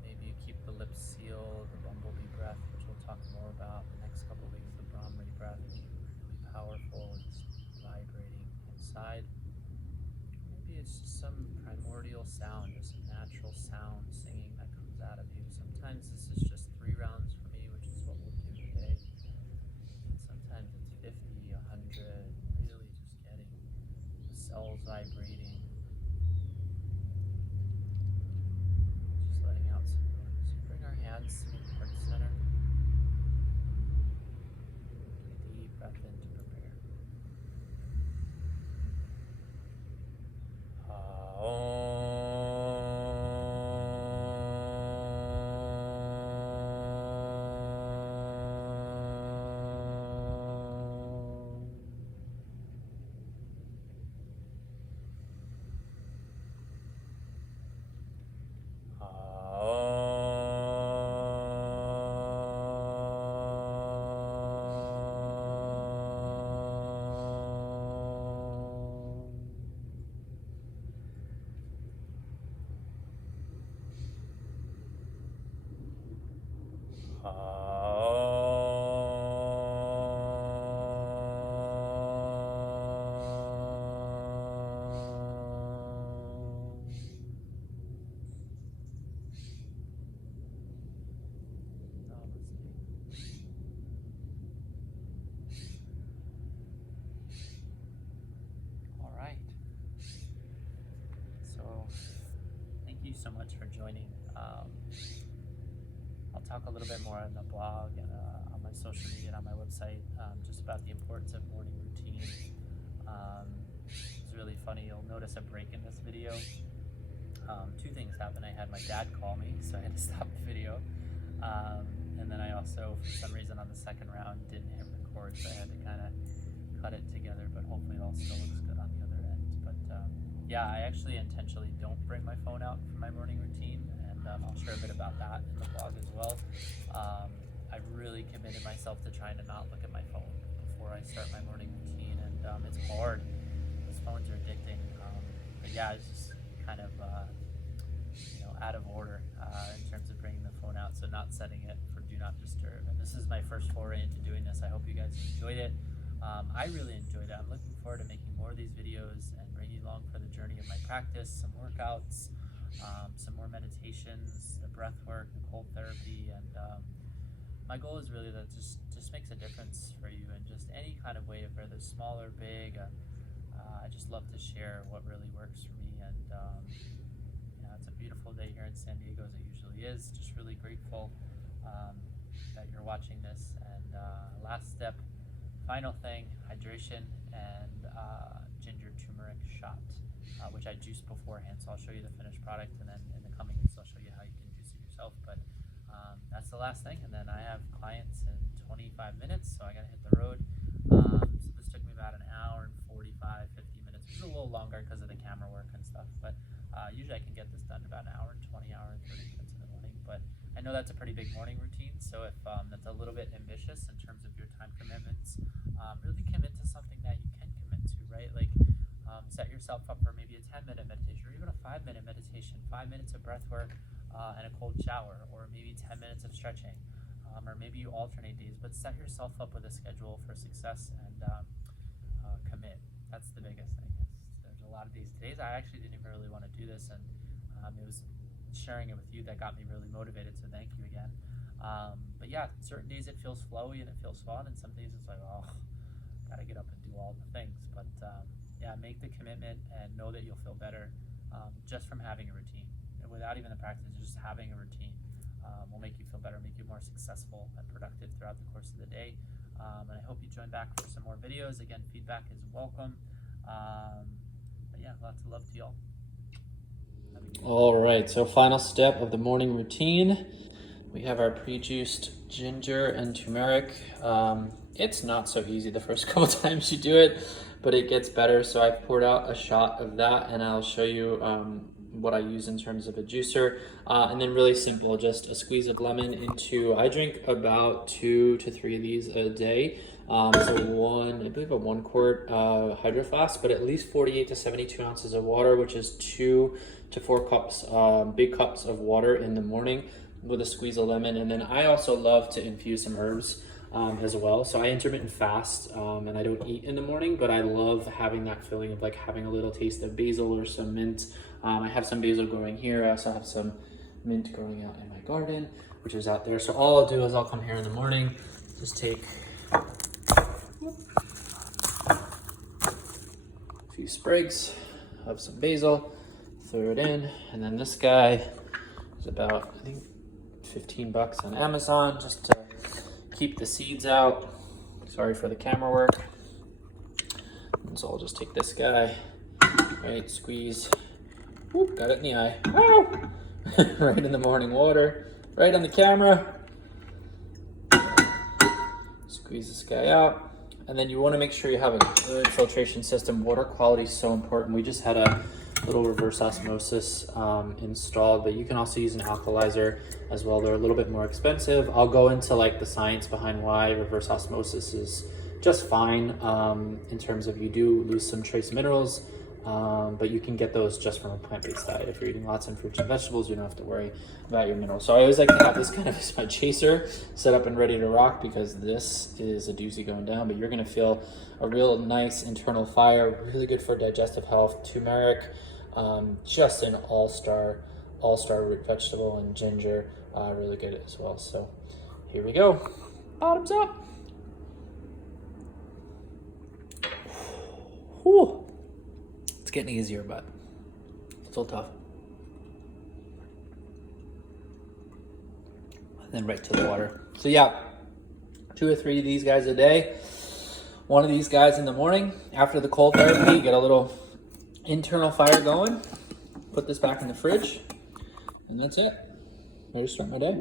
Maybe you keep the lips sealed, the bumblebee breath, which we'll talk more about the next couple of weeks, the Brahmari breath, which is really powerful. It's vibrating inside. Maybe it's just some primordial sound, just a natural sound singing that comes out of you. Sometimes this is just 3 rounds for me, which is what we'll do today. And sometimes it's 50, 100, really just getting the cells vibrating. Just letting out some noise. Bring our hands to the heart center. Take a deep breath in to prepare. All right. So, thank you so much for joining. I'll talk a little bit more on the blog and on my social media and on my website, just about the importance of morning routine. It's really funny. You'll notice a break in this video. 2 things happened. I had my dad call me, so I had to stop the video. And then I also, for some reason, on the second round, didn't hit record, so I had to kind of cut it together, but hopefully it all still looks good on the other end. But yeah, I actually intentionally don't bring my phone out for my morning routine, and I'll share a bit about that in the blog as well. I've really committed myself to trying to not look at my phone before I start my morning routine, and it's hard. Those phones are addicting. But yeah, it's just kind of out of order in terms of bringing the phone out, so not setting it for do not disturb. And this is my first foray into doing this. I hope you guys enjoyed it. I really enjoyed it. I'm looking forward to making more of these videos and bringing you along for the journey of my practice, some workouts, some more meditations, the breath work, the cold therapy, and my goal is really that just makes a difference for you in just any kind of way, whether small or big. I just love to share what really works for me, and it's a beautiful day here in San Diego, as it usually is. Just really grateful that you're watching this. And last step, final thing, hydration and ginger turmeric shot, which I juiced beforehand. So I'll show you the finished product, and then in the coming weeks I'll show you how you can juice it yourself. But that's the last thing, and then I have clients in 25 minutes, so I gotta hit the road. So this took me about an hour and 45, 50 minutes. It was a little longer because of the camera work and stuff, but usually I can get this done in about an hour and 20, hour and 30 minutes in the morning. But I know that's a pretty big morning routine, so if that's a little bit ambitious in terms of your time commitments, really commit to something that you can commit to, right? Like set yourself up for maybe a 10-minute meditation, or even a 5-minute meditation, 5 minutes of breath work and a cold shower, or maybe 10 minutes of stretching, or maybe you alternate days, but set yourself up with a schedule for success and commit. That's the biggest thing. There's a lot of these days I actually didn't even really want to do this, and it was sharing it with you that got me really motivated, so thank you again. But yeah, certain days it feels flowy and it feels fun, and some days it's like, oh, gotta get up and do all the things. But yeah, make the commitment and know that you'll feel better just from having a routine. And without even the practice, just having a routine will make you feel better, make you more successful and productive throughout the course of the day. And I hope you join back for some more videos. Again, feedback is welcome. But yeah, lots of love to y'all. All right, so final step of the morning routine. We have our pre-juiced ginger and turmeric. It's not so easy the first couple times you do it, but it gets better. So I've poured out a shot of that, and I'll show you what I use in terms of a juicer. And then really simple, just a squeeze of lemon into, I drink about 2 to 3 of these a day. So I believe a 1 quart hydro flask, but at least 48 to 72 ounces of water, which is 2 to 4 cups, big cups of water in the morning with a squeeze of lemon. And then I also love to infuse some herbs as well. So I intermittent fast and I don't eat in the morning, but I love having that feeling of like having a little taste of basil or some mint. I have some basil growing here. I also have some mint growing out in my garden, which is out there. So all I'll do is I'll come here in the morning, just take a few sprigs of some basil, throw it in, and then this guy is about, I think, $15 on Amazon, just to keep the seeds out. Sorry for the camera work. And so I'll just take this guy, right, squeeze, whoop, got it in the eye, right in the morning water, right on the camera. Squeeze this guy out. And then you want to make sure you have a good filtration system. Water quality is so important. We just had a little reverse osmosis installed, but you can also use an alkalizer as well. They're a little bit more expensive. I'll go into like the science behind why reverse osmosis is just fine in terms of you do lose some trace minerals, but you can get those just from a plant-based diet. If you're eating lots of fruits and vegetables, you don't have to worry about your minerals. So I always like to have this kind of as my chaser set up and ready to rock, because this is a doozy going down, but you're gonna feel a real nice internal fire, really good for digestive health. Turmeric, just an all-star root vegetable, and ginger, really good as well. So here we go, bottoms up. Whew. It's getting easier, but still tough. And then right to the water. So yeah, 2 or 3 of these guys a day. 1 of these guys in the morning after the cold therapy, get a little internal fire going. Put this back in the fridge, and that's it. Ready to start my day.